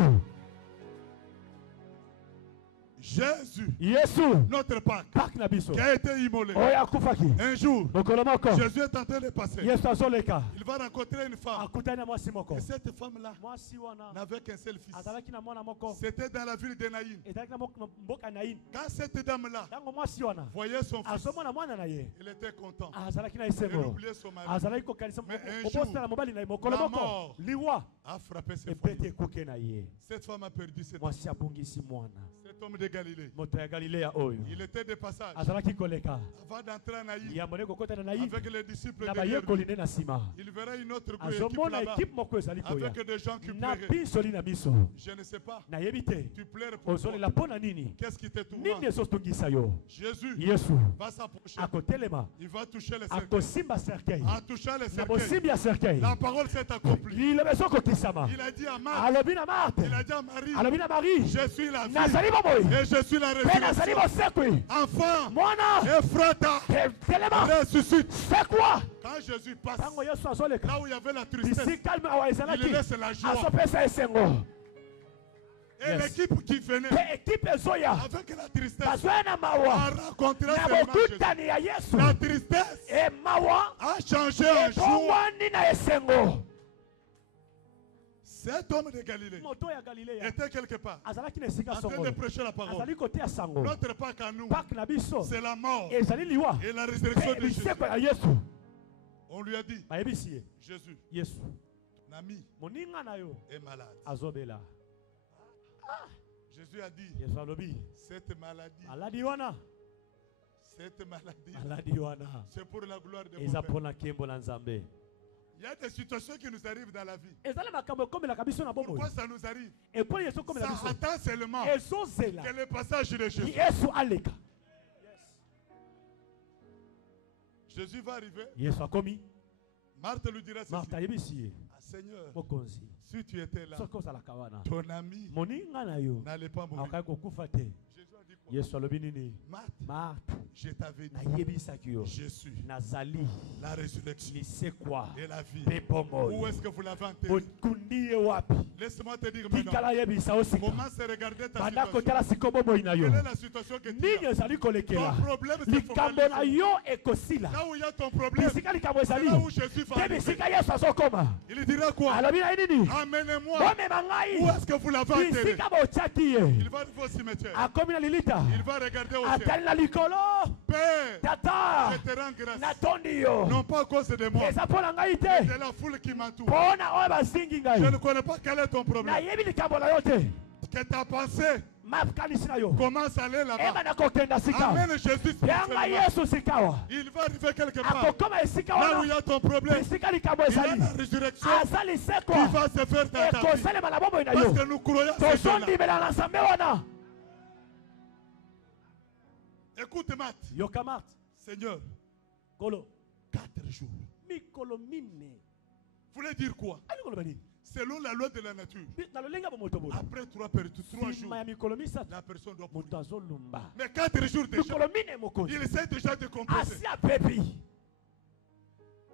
Jésus, yesu notre Pâque, pake na biso qui a été immolé. oyo akufaki Un jour, mokolo moko Jésus est en train de passer. yesu azoleka Il va rencontrer une femme. akutani na mwasi moko Et cette femme-là mwasi wana n'avait qu'un seul fils. azalaki na mwana moko C'était dans la ville de Naïm. ezalaki na mboka naini Quand cette dame-là ntango mwasi wana voyait son fils, azomona mwana na ye il était content. azalaki na Elle esengo oubliait son mari. azalaki kokanisa Mais un jour, obosala mobali na ye mokolo la moko mort liwa a frappé ses ebeti foyers. ekuke na ye Cette femme a perdu cet homme. mwasi abungisi mwana Cet homme de Galilée. moto ya galilea oyo Il était de passage azalaki koleka avant d'entrer en Naïm yambo nde kokota na nayi avec les disciples na derrière lui. bayekoli nde na nsima Il verra une autre équipe azomona là-bas ekipe moko ezali koya avec des gens qui na pleuraient. pinsoli na miso Je ne sais pas. nayebi te Tu pleures pour ozolela mpo na nini Qu'est-ce qui te tourmente? nini ezotungisa yo Jésus yesu va s'approcher. akotelema Il va toucher les cercueils. akosimba cercueil En touchant les na cercueils, bosimbi ya cercueil la parole s'est accomplie. liloba ezokokisama Il a dit à Marthe, alobi na marte il a dit à Marie, alobi na marie je suis la vie nazali bomoi et je suis la mpe nazali résurrection. bosekwi Enfant, mwana Ephrata, telema ressuscite. sekwa Quand Jésus passe, ntango yesu azoleka là où il y avait la tristesse, bisi kalme awa il ezalaki laisse la joie. azopesa esengo Et Yes. l'équipe qui venait mpe ekipe ezoya avec la tristesse bazoya na mawa a rencontré na seulement Jésus. bokutani ya yesu La tristesse emawa a changé en joie. ebongwani na esengo Cet homme de Galilée moto ya galileya était quelque part azalaki na esika en train de songolo prêcher la parole. azali koteya sango Notre Pâque à nous, pake na biso c'est la mort ezali liwa et la résurrection mpe de Jésus. biseko ya yesu On lui a dit, bayebisi ye Jésus, yesu ton ami moninga na yo est malade. azobela Jésus a dit, yesu alobi cette maladie, maladi wana maladi wana c'est pour la gloire de mon eza Père. mpo na nkembo na nzambe Il y a des situations qui nous arrivent dans la vie. ezali makambo ekomelaka biso na bomoi Pourquoi ça nous arrive? eponi yesu okomela Ça biso attend seulement ezozela que le passage de Jésus. yesu aleka Jésus va arriver. yesu akomi Marthe lui dira ceci. marta ayebisi ye Ah, Seigneur, mokonzi si tu étais là, soki ozalaka wana ton ami moninga na yo n'allait pas mourir. akokaki kokufa te Jésus a dit quoi? yesu alobi nini Marthe, marta je t'avais dit, nayebisaki yo je suis nazali la résurrection lisekwa et la vie. mpe bomoi Où est-ce que vous l'avez entendu? okundi ye wapi Laisse-moi te dire maintenant. tikala yebisa osika Commence à regarder ta banda situation. kotala siko bomoi na yo Quelle est la situation que tu nini as? ezali kolekela Ton problème, c'est likambo na focalisé. yo ekosila Là où il y a ton problème, bisika likambo c'est ezali là où Jésus va te arriver. bisika yesu azokoma Il dira quoi? alobi na ye nini Amenez-moi. bomema Où ngai est-ce que vous l'avez enterré? bisika botiaki ye Il va arriver au cimetière. akomi na lilita Il va regarder au ciel. atali na likolo Père, tata je te rends grâce. natondi yo Non pas à cause de moi, eza mpo na ngai te c'est la foule qui m'entoure. mpo na oyo bazingi ngai Je ne connais pas quel est ton problème. nayebi likambo na yo te Que ta pensée makanisi na yo commence à aller là-bas. ebana kokenda sika Amène Jésus yanga spirituellement. yesu sikawa Il va arriver quelque part. akokoma esika Là où il y wana a ton problème, bisika likambo il y a ezali la résurrection aza qui lisekwa va se faire dans ta vie. ekosalema na bomoi na yo Parce que nous croyons à ce Dieu-là. tozondimela na nzambe wana Écoute, Matt. yoka marte Seigneur, kolo 4 jours. mikolo mine Voulait dire quoi? ali koloba nini Selon la loi de la nature, na lolenge ya bomoto boye après 3 jours, nsima ya mikolo misatu la personne doit moto mourir. azolumba Mais 4 jours déjà, mikolo mine mokonzi il essaie déjà de composer. asi apepi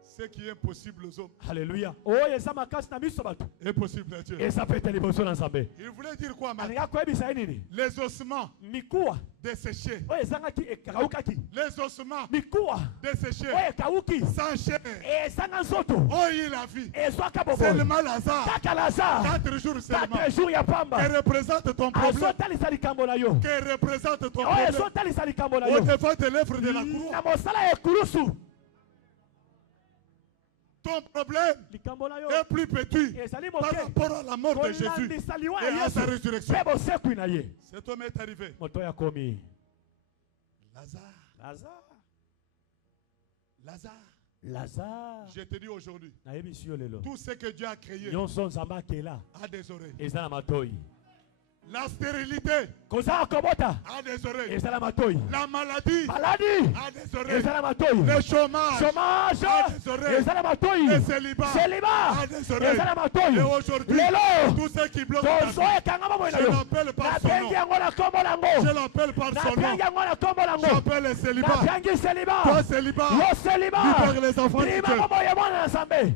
Ce qui est impossible aux hommes haleluya oyo eza makasi na miso bato est possible à Dieu. eza pete liboso na nzambe Il voulait dire quoi, Matt? alinga koyebisa ye nini Les ossements mikuwa desséchés. oyo ezangaki ekawukaki Les ossements mikuwa desséchés. oyo ekawuki Sans chair. ezanga nzoto Oh, il a vu. ezwaka boboyi Seulement Lazare. kaka lazare 4 jours seulement. 4 jours ya pamba Qui représente ton problème. azotalisa likambo na yo Qui représente ton oyo problème. ezotalisa likambo na yo Au devant de l'œuvre de la na croix. mosala ya ekulusu Ton problème likambo na yo est plus petit ezali par moke rapport à la mort de Jésus kolandisa liwa et ya à sa yesu résurrection. mpe bosekwi na ye Cet homme est arrivé. moto oyo akomi Lazare. lazare Je te dis aujourd'hui, nayebisi yo lelo tout ce que Dieu a créé nyonso nzambe akela a des oreilles. eza na matoi La stérilité kozala kobota a des oreilles. ezala matoi La maladie maladie a des oreilles. ezala matoi Le chômage chômage a des oreilles. ezala matoi Le célibat célibat a des oreilles. ezala matoi Et aujourd'hui, lelo tous ceux qui bloquent ta vie, tozoyekanga bomoi na je yo l'appelle par son nabengi nom. yango na kombo nango Je l'appelle par son nom. nabengi yango na kombo nango J'appelle les célibats. nabengi célibat Toi, célibat, yo célibat libère les enfants de bima Dieu. bomoi ya mwana na nzambe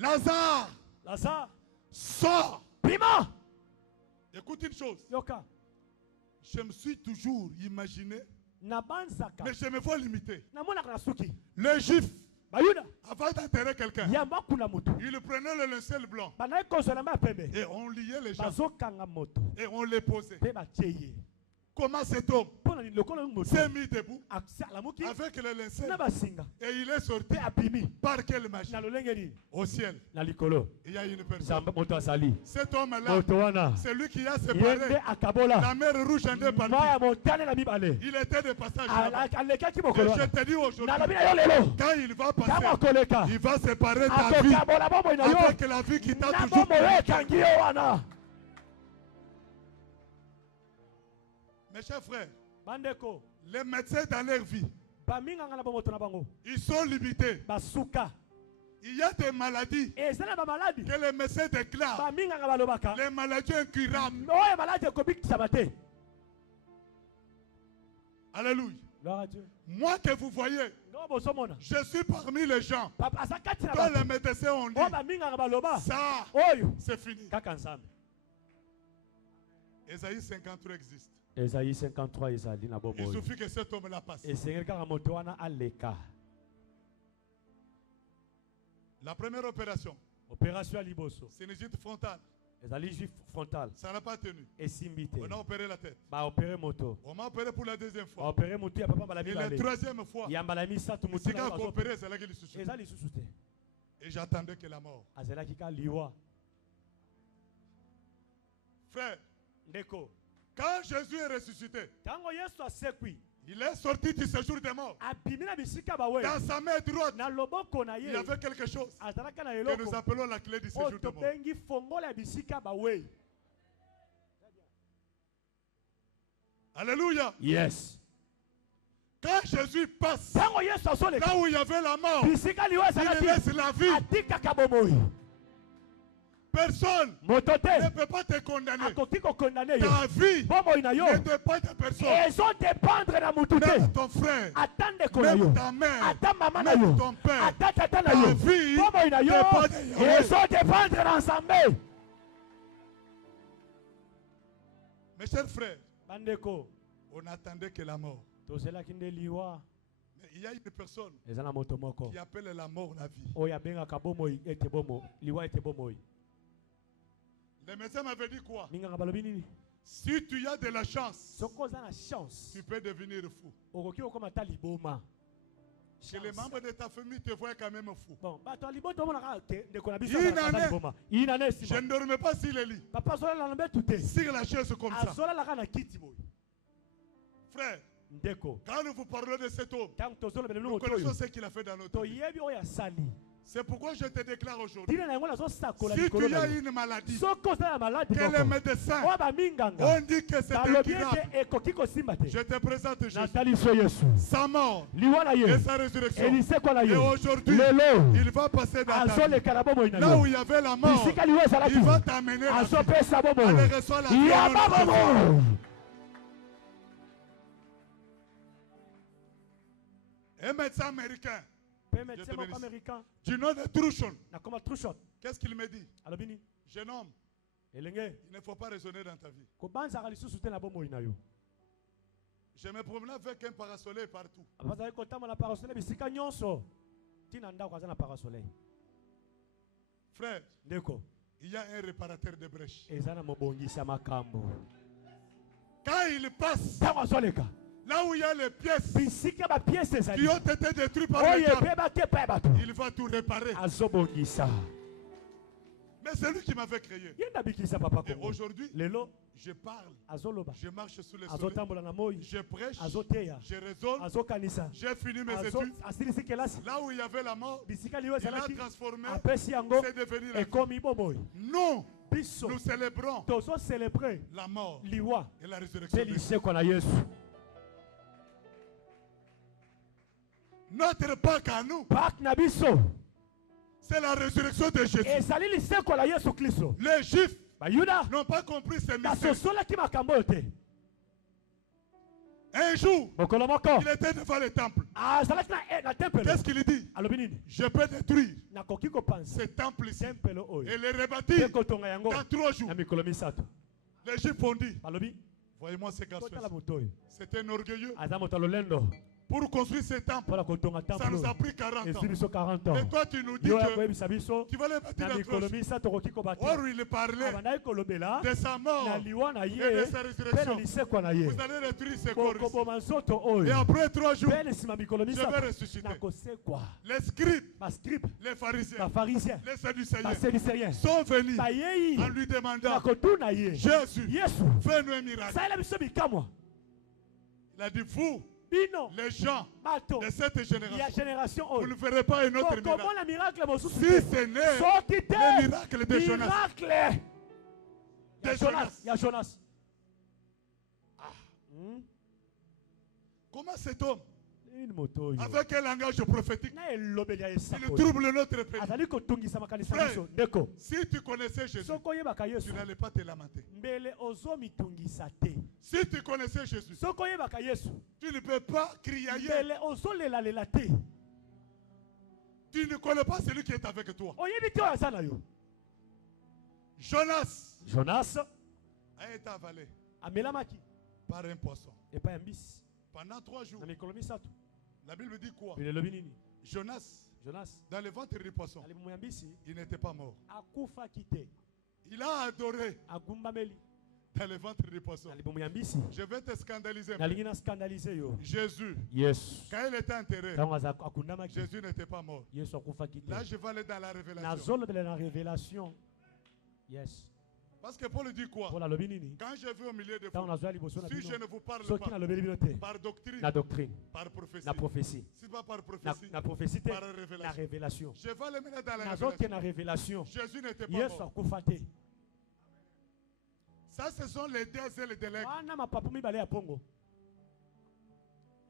Lazare, lazare sors. bima Écoute une chose. yoka Je me suis toujours imaginé, nabanzaka mais je me vois limité. namonaka na suki Le juif, bayuda avant d'enterrer quelqu'un, yamba kuna motu il prenait le linceul blanc banayi kozwa na pembe et on liait les gens bazokanga moto et on les posait. mpe batie ye Comment cet homme mpo na lokolo moto s'est mis debout alamuki avec le linceul na basinga et il est sorti mpe abimi par quelle magie? na lolenge nini Au ciel. na likolo Il y a une personne. nzambe moto azali Cet homme-là, moto wana c'est lui qui a ye séparé nde akabola la mer rouge en deux ma ya parties. motane na mibale Il était de passage là-bas. alekaki Et mokolo je wana te dis aujourd'hui, nalobi na yo lelo quand il va ntango passer, akoleka il va séparer ta vie akokabola bomoi na yo avec la vie qui t'a na toujours bomoi oyo ekangi yo wana Mes chers frères, bandeko les médecins dans leur vie, baminganga na bomoto na bango ils sont limités. basuka Il y a des maladies eza na bamaladi que les médecins déclarent. baminganga balobaka Les maladies incurables. oyo maladi ekobikisama te Alléluia. gloire à Dieu Moi que vous voyez, ngo bozomona je suis parmi les gens papa aza kati na dont les bato médecins ont dit, oyo baminganga baloba ça, oyo c'est fini. kaka nzambe Ésaïe 53 existe. ezayi 53 ezali na Il bomoi suffit que cet homme-là passe. esengeli kaka moto wana aleka La première opération, opération ya liboso sinusite frontale, ezali juif frontal ça n'a pas tenu. esimbi te On a opéré la tête. baopere moto On m'a opéré pour la deuxième fois. baopere motu ya papa mbala Et la mibale troisième fois, ya mbala misato motu c'est na quand bazo- on opéré, c'est là qu'il se eza lisusu te Et j'attendais que la mort. azalaki ka liwa Frère, ndeko quand Jésus est ressuscité, ntango yesu asekwi il est sorti du séjour des morts. abimi na bisika bawe Dans sa main droite, na loboko na il ye y avait quelque chose azalaka na que nous eloko appelons la clé du oyo séjour des morts. tobengi fongola ya bisika bawe Alléluia. yes Quand Jésus passe, ntango yesu azoleka là où il y avait la mort, bisika liwa il ezalaki laisse la vie. atikaka bomoi Personne moto ne te peut pas te condamner. akoki kokondane yo Ta vie bomoi na yo ne dépend de personne. ezodépendre na mutu te Même ton frère, ata ndeko na yo même ta mère, ata mama na même yo ton père, ata tata na ta yo vie bomoi na yo dépend de Yahweh. ezodépendre na nzambe Mes chers frères, bandeko on attendait que la mort. tozelaki nde liwa Mais il y a une personne eza na moto moko qui appelle la mort la vie. oyo abengaka bomoi ete bomo liwa ete bomoi Les médecins m'avaient dit quoi? minganga balobi nini Si tu as de la chance, soki oza na chance tu peux devenir fou. okoki kokoma ta liboma Que les membres de ta famille te voient quand même fou. bon bato ya libota omonaka te ndeko na biso Inane. azalaka aza liboma inane Je esima ne dormais pas sur le lit, papa azolalana mbetu te sur la chaise comme ça. azolalaka na kiti boye Frère, ndeko quand nous vous parlons de cet homme, ntango tozolobela nous moto connaissons oyo ce qu'il a fait dans notre vie. toyebi oyo asali C'est pourquoi je te déclare aujourd'hui. ntina na yango nazosakola Si likolo tu na as yo une maladie, soki oza na maladi que les moko médecins oyo baminganga ont dit que c'est balobi incurable, ete ekoki kosimba te je te présente Jésus, natali so yesu sa mort liwa na ye et sa résurrection. elisekwa na Et ye aujourd'hui, lelo il va passer dans ta vie. azoleka na bomoi na Là où yo il y avait la mort, bisika liwa ezalaki il va t'amener la vie. azopesa bomoi Allez, reçois la vie. yaba au nom de Jésus. bomoi Un médecin américain mpe Je médecin te moko bénisse. américain du nom de Truchon, nakoma trushot qu'est-ce qu'il me dit? alobi nini Jeune homme, elenge il ne faut pas raisonner dans ta vie. kobanzaka lisusu te na bomoi na yo Je me promenais avec un parasoleil partout. bazali kotambola na parasoleil bisika nyonso ntina ndako aza na parasoleil Frère, ndeko il y a un réparateur de brèches. eza na mobongisi ya makambo Quand il passe, ntango azoleka là où il y a les pièces bisika bapiese qui ezali ont été détruites par oyo le diable, ebeba te epai ya bato il va tout réparer. azobongisa Mais c'est lui qui m'avait créé. ye ndabikisa papa Et kongo aujourd'hui, lelo Je parle. azoloba Je marche sous les soleils. azotambola na moi Je prêche. azoteya Je raisonne. azokanisa J'ai fini mes études. asilisi kelasi Là où il y avait la mort, bisika liyo il a ezalaki transformé. apesi yango C'est devenu la vie. ekomi bomoi Non. biso Nous célébrons tozocelebre la mort liwa et la résurrection mpe de Jésus. liseko na yesu Notre Pâque à nous, pake na biso c'est la résurrection de Jésus. ezali liseko na yesu kristo Les Juifs bayuda n'ont pas compris ces mystères. basosolaki makambo oyo te Un jour, mokolo moko il était devant le temple. azalaki na tempelo Qu'est-ce qu'il dit? alobi nini Je peux détruire nakoki kopanza ce temple ici tempelo oyo et le mpe rebâtir kotonga yango dans 3 jours. na mikolo misato Les Juifs ont dit, balobi voyez-moi ce garçon totala ici. moto oyo C'est un orgueilleux. aza moto ya lolendo Pour construire ce temple, mpona kotonga ça temple nous a oyo pris 40 ans. ezwi biso 40 ans Et toi, tu nous dis yo ya que koyebisa biso tu vas le bâtir na dans 3 mikolo jours. misato okoki kobate Or, il parlait abandaki kolobela de sa mort na liwa na et ye de sa mpe na résurrection. lisekwa na ye Vous allez détruire ce corps ici. koboma nzoto Et oyo après 3 jours, mpe na nsima mikolo je vais misato ressusciter. nakosekwa Les scribes, bascribe les pharisiens, bafarisien les sadducéens basedisérien sont venus bayei en lui demandant, na kotuna ye Jésus, yesu fais-nous un miracle. salela biso bikamwa Il a dit, vous, bino les gens bato de cette ya génération, génération vous ne oyo verrez pas un autre miracle. kokomona miracle mosusu Si te ce n'est soki le te miracle de Jonas. miracle De ya Jonas. ya Jonas. Comment cet homme, nini moto oyo avec un langage prophétique, na elobeli ya il esako trouble notre pays? azali kotungisa makanisa Frère, biso ndeko si tu connaissais Jésus, soki oyebaka tu yesu n'allais pas te lamenter. mbele ozomitungisa te Si tu connaissais Jésus, soki oyebaka yesu tu ne peux pas crier. mbele ozolelalela te Tu ne connais pas celui qui est avec toi. oyebi te oyo aza na yo Jonas jonas a été avalé amelamaki par un poisson. epai ya mbisi Pendant 3 jours, na mikolo misato la Bible dit quoi? mbele elobi nini Jonas, jonas dans le ventre du poisson, na libumu ya mbisi il n'était pas mort. akufaki te Il a adoré agumbameli dans le ventre du poisson. na libumu ya mbisi Je vais te scandaliser. nalingi na skandalize yo Jésus, yesu quand il était enterré, ntango akundamaki Jésus n'était pas mort. yesu akufaki te Là, je vais aller dans la révélation. nazolobela na révélation yes Parce que Paul dit quoi? mpo nalobi nini Quand je vais au milieu de ntango vous, nazwa liboso na si je bino ne vous parle soki pas nalobeli bino te par doctrine, na doctrine par prophétie, na prophétie si pas par prophétie, na prophétie te par na révélation, révélation je vais le mener dans la nazoke révélation. na révélation Jésus n'était pas yesu mort. akufa te Ça, ce sont les deux ailes de l'aigle. wana mapapu mibale ya pongo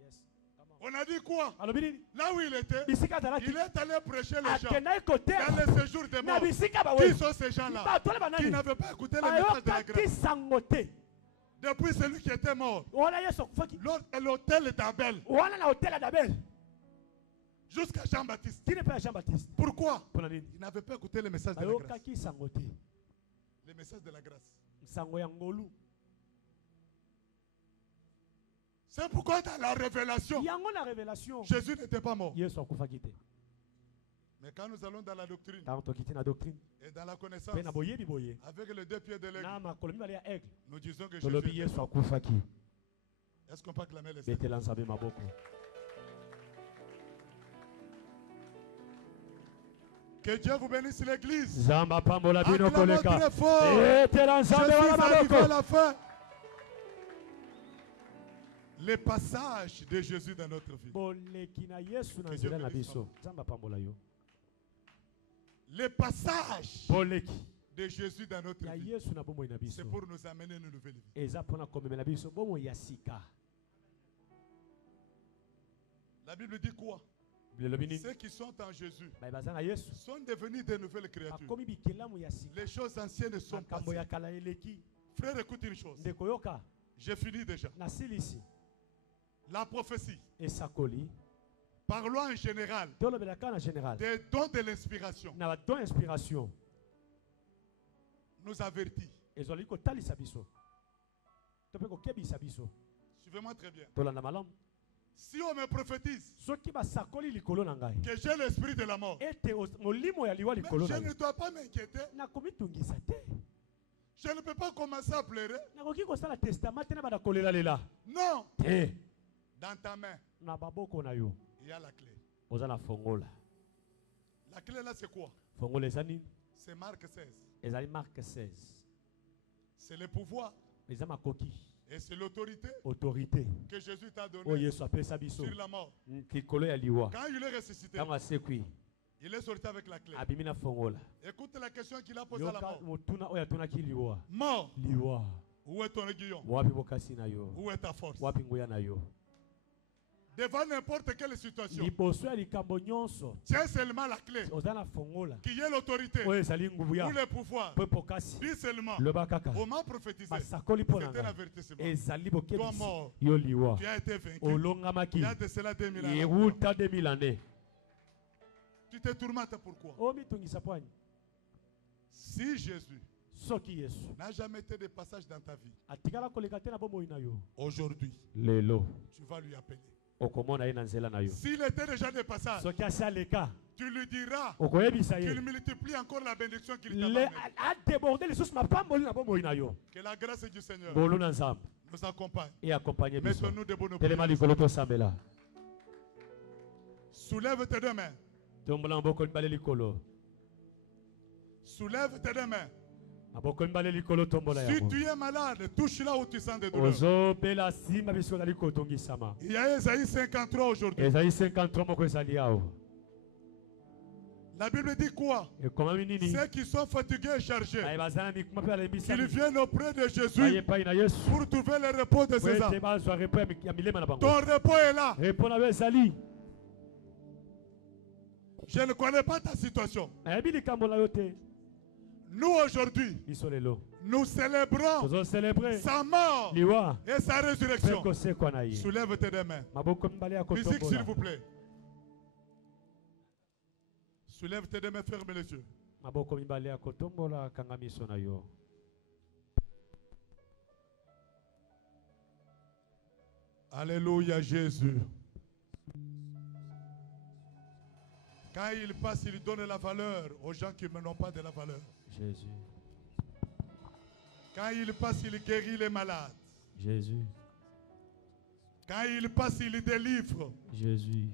yes On a dit quoi? alobi nini Là où il était, bisika azalaki il est allé prêcher les gens akendaki koteka dans le séjour des na morts. bisika Qui bawe sont ces gens-là bato wana qui banani n'avaient pas écouté le message de la bayokaki grâce? sango te Depuis celui qui était mort, wana yesu akufaki l'hôtel d'Abel, wana na hotel ya dabel jusqu'à Jean-Baptiste. tine mpe ya jean baptiste Pourquoi? mpona nini Il n'avait pas écouté le message de la grâce. bayokaki sango te Le message de la grâce. sango ya ngolu C'est pourquoi dans la révélation, yango na révélation Jésus n'était pas mort. yesu akufaki te Mais quand nous allons dans la doctrine ntango tokiti na doctrine et dans la connaissance, mpe na boyebi boye avec les deux pieds de l'aigle, na makolo mibale ya aigle nous disons que tolobi Jésus. yesu akufaki Est-ce qu'on peut acclamer les Seigneur? betela nzambe maboko Que Dieu vous bénisse l'église. nzambe apambola bino Acclamons koleka très fort. betela Je nzambe wana suis arrivé à maboko la fin. Les passages de Jésus dans notre vie. boleki na yesu na Que nzela Dieu na bénisse biso nzambe apambola yo Les passages boleki de Jésus dans notre ya vie. yesu na bomoi na C'est biso pour nous amener une nouvelle vie. eza mpona komemela biso bomoi ya sika La Bible dit quoi? bilelobi nini Ceux qui sont en Jésus baye baza na yesu sont devenus de nouvelles créatures. bakomi bikelamu ya sika Les choses anciennes sont makambo passées. ya kala eleki Frère, écoute une chose. ndeko yoka J'ai fini déjà. nasilisi La prophétie. esakoli Parlons en général tolobelaka na général des dons de l'inspiration. na badon inspiration Nous avertit. ezwali kotalisa biso to mpe kokebisa biso Suivez-moi très bien. tolanda malamu Si on me prophétise soki basakoli likolo na ngai que j'ai l'esprit de la mort, ete molimo ya liwa mais likolo je na ne ngai dois pas m'inquiéter. nakomitungisa te Je ne peux pas commencer à pleurer. nakoki kosala testament te na bana kolelalela Non. te Dans ta main, na baboko na yo il y a la clé. oza na fongola La clé là, c'est quoi? fongola eza nini C'est Marc 16. ezali mark 16 C'est le pouvoir Et c'est l'autorité autorité que Jésus t'a oyo donnée Yesu apesa biso sur la mort. likolo ya liwa Quand il est ressuscité, ntango asekwi il est sorti avec la clé. abimi na fongola Écoute la question qu'il a posée à la yoka mort. motuna oyo atunaki liwa Mort, liwa où est ton aiguillon? wapi bokasi na yo Où est ta force? wapi nguya na yo Devant n'importe quelle situation, liboso ya likambo nyonso tiens seulement la clé. oza na fongola Qui est l'autorité oyo ezali nguvu ou ya le pouvoir? mpo pokasi Dis seulement. loba kaka Au moment prophétisé, basakoli mpo na c'était la ngai vérité. C'est bon. ezali Toi bokebisi mort, yo liwa tu as été vaincu. olongamaki Il y a de cela 2000 ans. ewuta 2000 années Tu te tourmentes pourquoi? omitungisa pwani Si Jésus soki yesu n'a jamais été de passage dans ta vie, atikala koleka te na bomoi na yo aujourd'hui, lelo tu vas lui appeler. okomona ye na nzela na yo S'il était déjà de passage, soki asi aleka tu lui diras okoyebisa qu'il ye multiplie encore la bénédiction qu'il t'a le donnée. adeborde lisusu mapamboli na bomoi na yo Que la grâce du Seigneur ngolu na nzambe nous accompagne. e akompagne biso Mettons-nous debout nos telema prières. likolo tosambela Soulève tes deux mains. tombola maboko mibale likolo Soulève tes deux mains. maboko mibale likolo tombola Si yango tu es malade, touche là où tu sens des douleurs. ozopela nsima biso ezali kotongisama Il y a Ésaïe 53 aujourd'hui. ezali 53 moko ezali awa La Bible dit quoi? ekomami nini Ceux qui sont fatigués et chargés, baye baza na mikuma mpe qu'ils balembisami viennent auprès de baye Jésus epai na yesu pour trouver le repos de po ses ete âmes. bazwa repo ya milema na bango Ton repos est là. repo na yo ezali Je ne connais pas ta situation. nayebi likambo na yo te Nous aujourd'hui, biso lelo nous célébrons tozocelebre sa mort liwa et sa mpe résurrection. kosekwa na ye Soulève tes deux mains. maboko mibale ya Musique, s'il kotombola vous plaît. Soulève tes deux mains, ferme les yeux. maboko mibale ya kotombola kanga miso na yo Alléluia, Jésus. Quand il passe, il donne la valeur aux gens qui n'ont pas de la valeur. Jésus Quand il passe, il guérit les malades. Jésus Quand il passe, il délivre. Jésus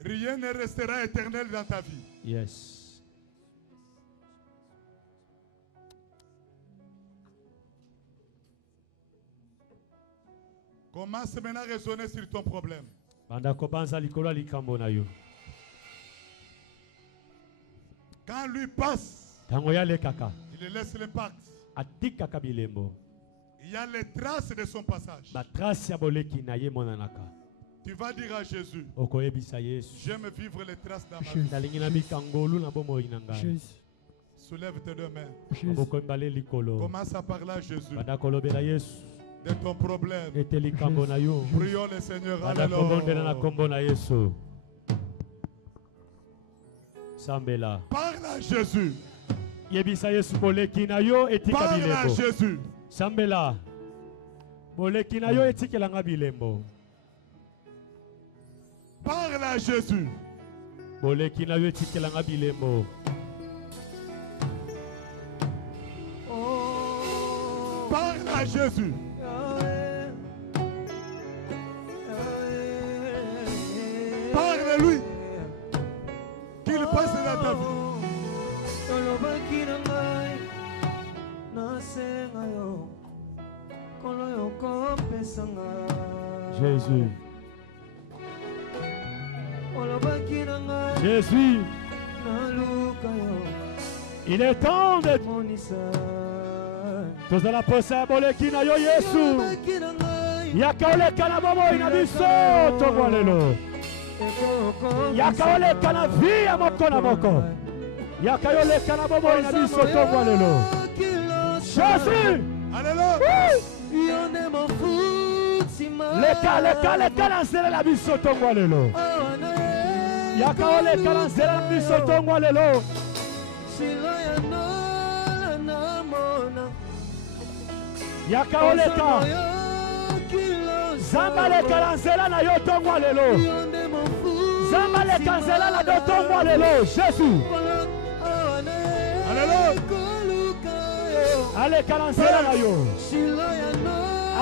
Rien ne restera éternel dans ta vie. yes Commence maintenant à raisonner sur ton problème. banda kobanza likolo ya likambo na yo Quand lui passe, ntango yalekaka il laisse l'impact. atikaka bilembo Il y a les traces de son passage. batrace ya boleki na ye emonanaka Tu vas dire à Jésus, okoyebisa yesu j'aime vivre les traces dans ma vie. nalingi na mikangolu na bomoi na ngai Soulève tes deux mains. maboko mibale likolo Commence à parler à Jésus banda kolobela yesu de ton problème. ete likambo na yo Prions le Seigneur. banda kobondela na Alléluia. kombo na yesu sambela Parle à Jésus. yebisa yesu boleki na yo etika Parle à bilembo Jésus. sambela boleki na yo etikelanga bilembo Parle à Jésus. boleki na yo etikelanga bilembo Parle à Jésus. Parle-lui. Qu'il passe dans ta vie. olobaki na ngai nasenga yo kolo yo kopesa ngai Jésus olobaki na ngai Jésus naluka yo il est temps de monisa tozala posa ya boleki na yo yesu olobaki na ngai yaka oleka na bomoi na biso tongwa lelo yaka oleka na vi ya moko na moko yaka yoleka na bomoi na biso tongwa lelo Jésus Alléluia. yo nde mofutima leka na nzela na biso tongwa lelo awa na ye yaka oleka na nzela na biso tongwa lelo silo ya nola namona yaka oleka zamba leka na nzela na yo tongwa lelo zamba leka nzela na yo tongwa lelo Jésus Alléluia. aleka na nzela na yo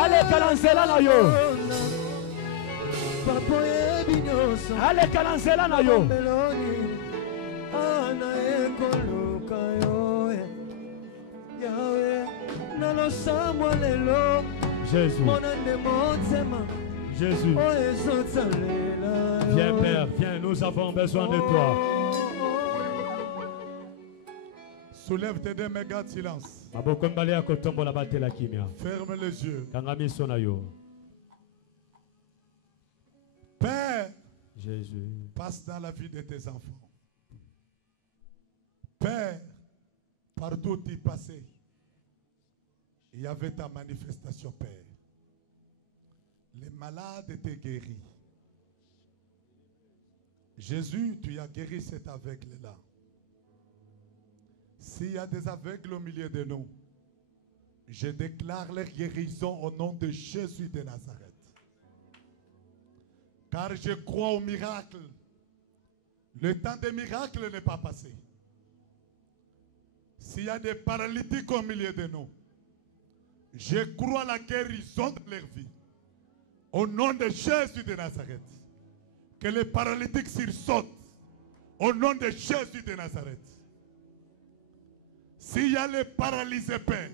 aleka na nzela na yo aleka na nzela na yo Yahweh, nalosamwa lelo. Jésus. Monande motema. Jésus. Oh, ezotalela. Viens, Père, viens, nous avons besoin de toi. Soulève tes deux, mais garde silence. Ferme les yeux. Kangami sonayo. Père, Jésus. passe dans la vie de tes enfants. Père, partout où tu passais, il y avait ta manifestation, Père. Les malades étaient guéris. Jésus, tu as guéri cet aveugle-là. S'il y a des aveugles au milieu de nous, je déclare leur guérison au nom de Jésus de Nazareth. Car je crois au miracle. Le temps des miracles n'est pas passé. S'il y a des paralytiques au milieu de nous, je crois à la guérison de leur vie. Au nom de Jésus de Nazareth. Que les paralytiques sursautent. Au nom de Jésus de Nazareth. S'il y a les paralysés, Père,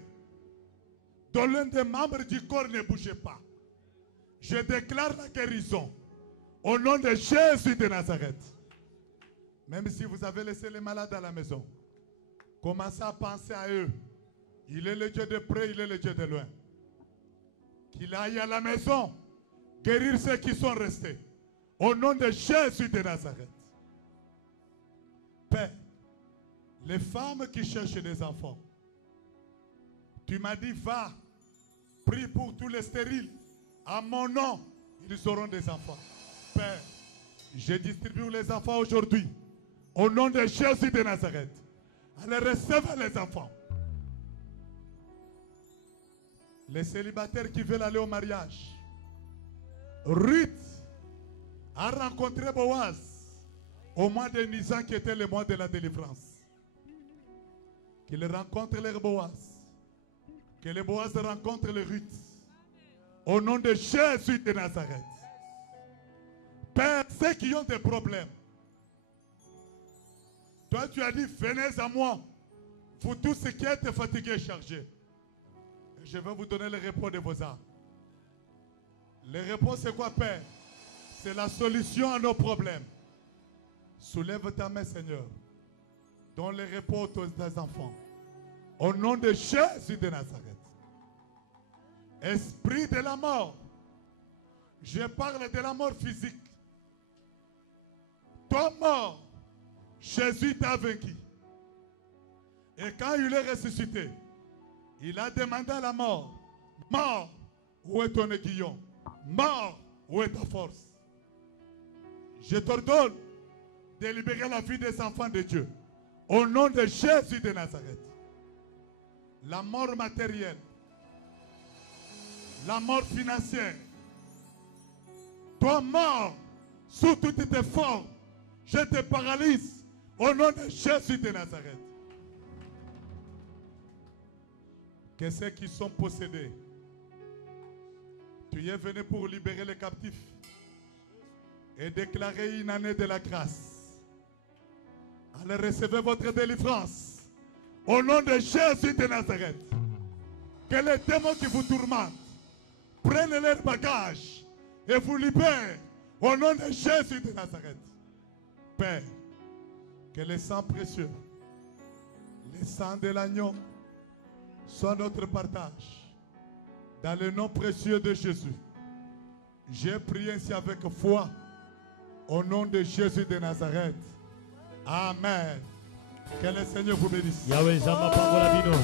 dont l'un des membres du corps ne bougeait pas, je déclare la guérison. Au nom de Jésus de Nazareth. Même si vous avez laissé les malades à la maison, commencez à penser à eux. Il est le Dieu de près, il est le Dieu de loin. Qu'il aille à la maison, guérir ceux qui sont restés. Au nom de Jésus de Nazareth. Père, les femmes qui cherchent des enfants, tu m'as dit, va, prie pour tous les stériles. À mon nom, ils auront des enfants. Père, je distribue les enfants aujourd'hui. Au nom de Jésus de Nazareth. Allez recevoir les enfants. Les célibataires qui veulent aller au mariage. Ruth a rencontré Boaz au mois de Nisan qui était le mois de la délivrance. Qu'ils rencontrent les Boaz. Que les Boaz rencontrent les Ruth. Au nom de Jésus de Nazareth. Père, ceux qui ont des problèmes. Toi, tu as dit, venez à moi. Vous tous ceux qui êtes fatigués et chargés. Je vais vous donner le repos de vos âmes. Le repos, c'est quoi, Père? C'est la solution à nos problèmes. Soulève ta main, Seigneur. Donne le repos à tes enfants. Au nom de Jésus de Nazareth. Esprit de la mort. Je parle de la mort physique. Toi, mort, Jésus t'a vaincu. Et quand il est ressuscité, il a demandé à la mort, mort, où est ton aiguillon? Mort, où est ta force? Je t'ordonne de libérer la vie des enfants de Dieu. Au nom de Jésus de Nazareth. La mort matérielle, la mort financière, toi mort, sous toutes tes formes, je te paralyse au nom de Jésus de Nazareth. Que ceux qui sont possédés, tu es venu pour libérer les captifs et déclarer une année de la grâce. Allez recevoir votre délivrance au nom de Jésus de Nazareth. Que les démons qui vous tourmentent prennent leurs bagages et vous libèrent au nom de Jésus de Nazareth. Père, que le sang précieux, le sang de l'agneau, soit notre partage. Dans le nom précieux de Jésus, j'ai prié ainsi avec foi. Au nom de Jésus de Nazareth. Amen. Que le Seigneur vous bénisse. Yahweh, Zama Pangola Bino.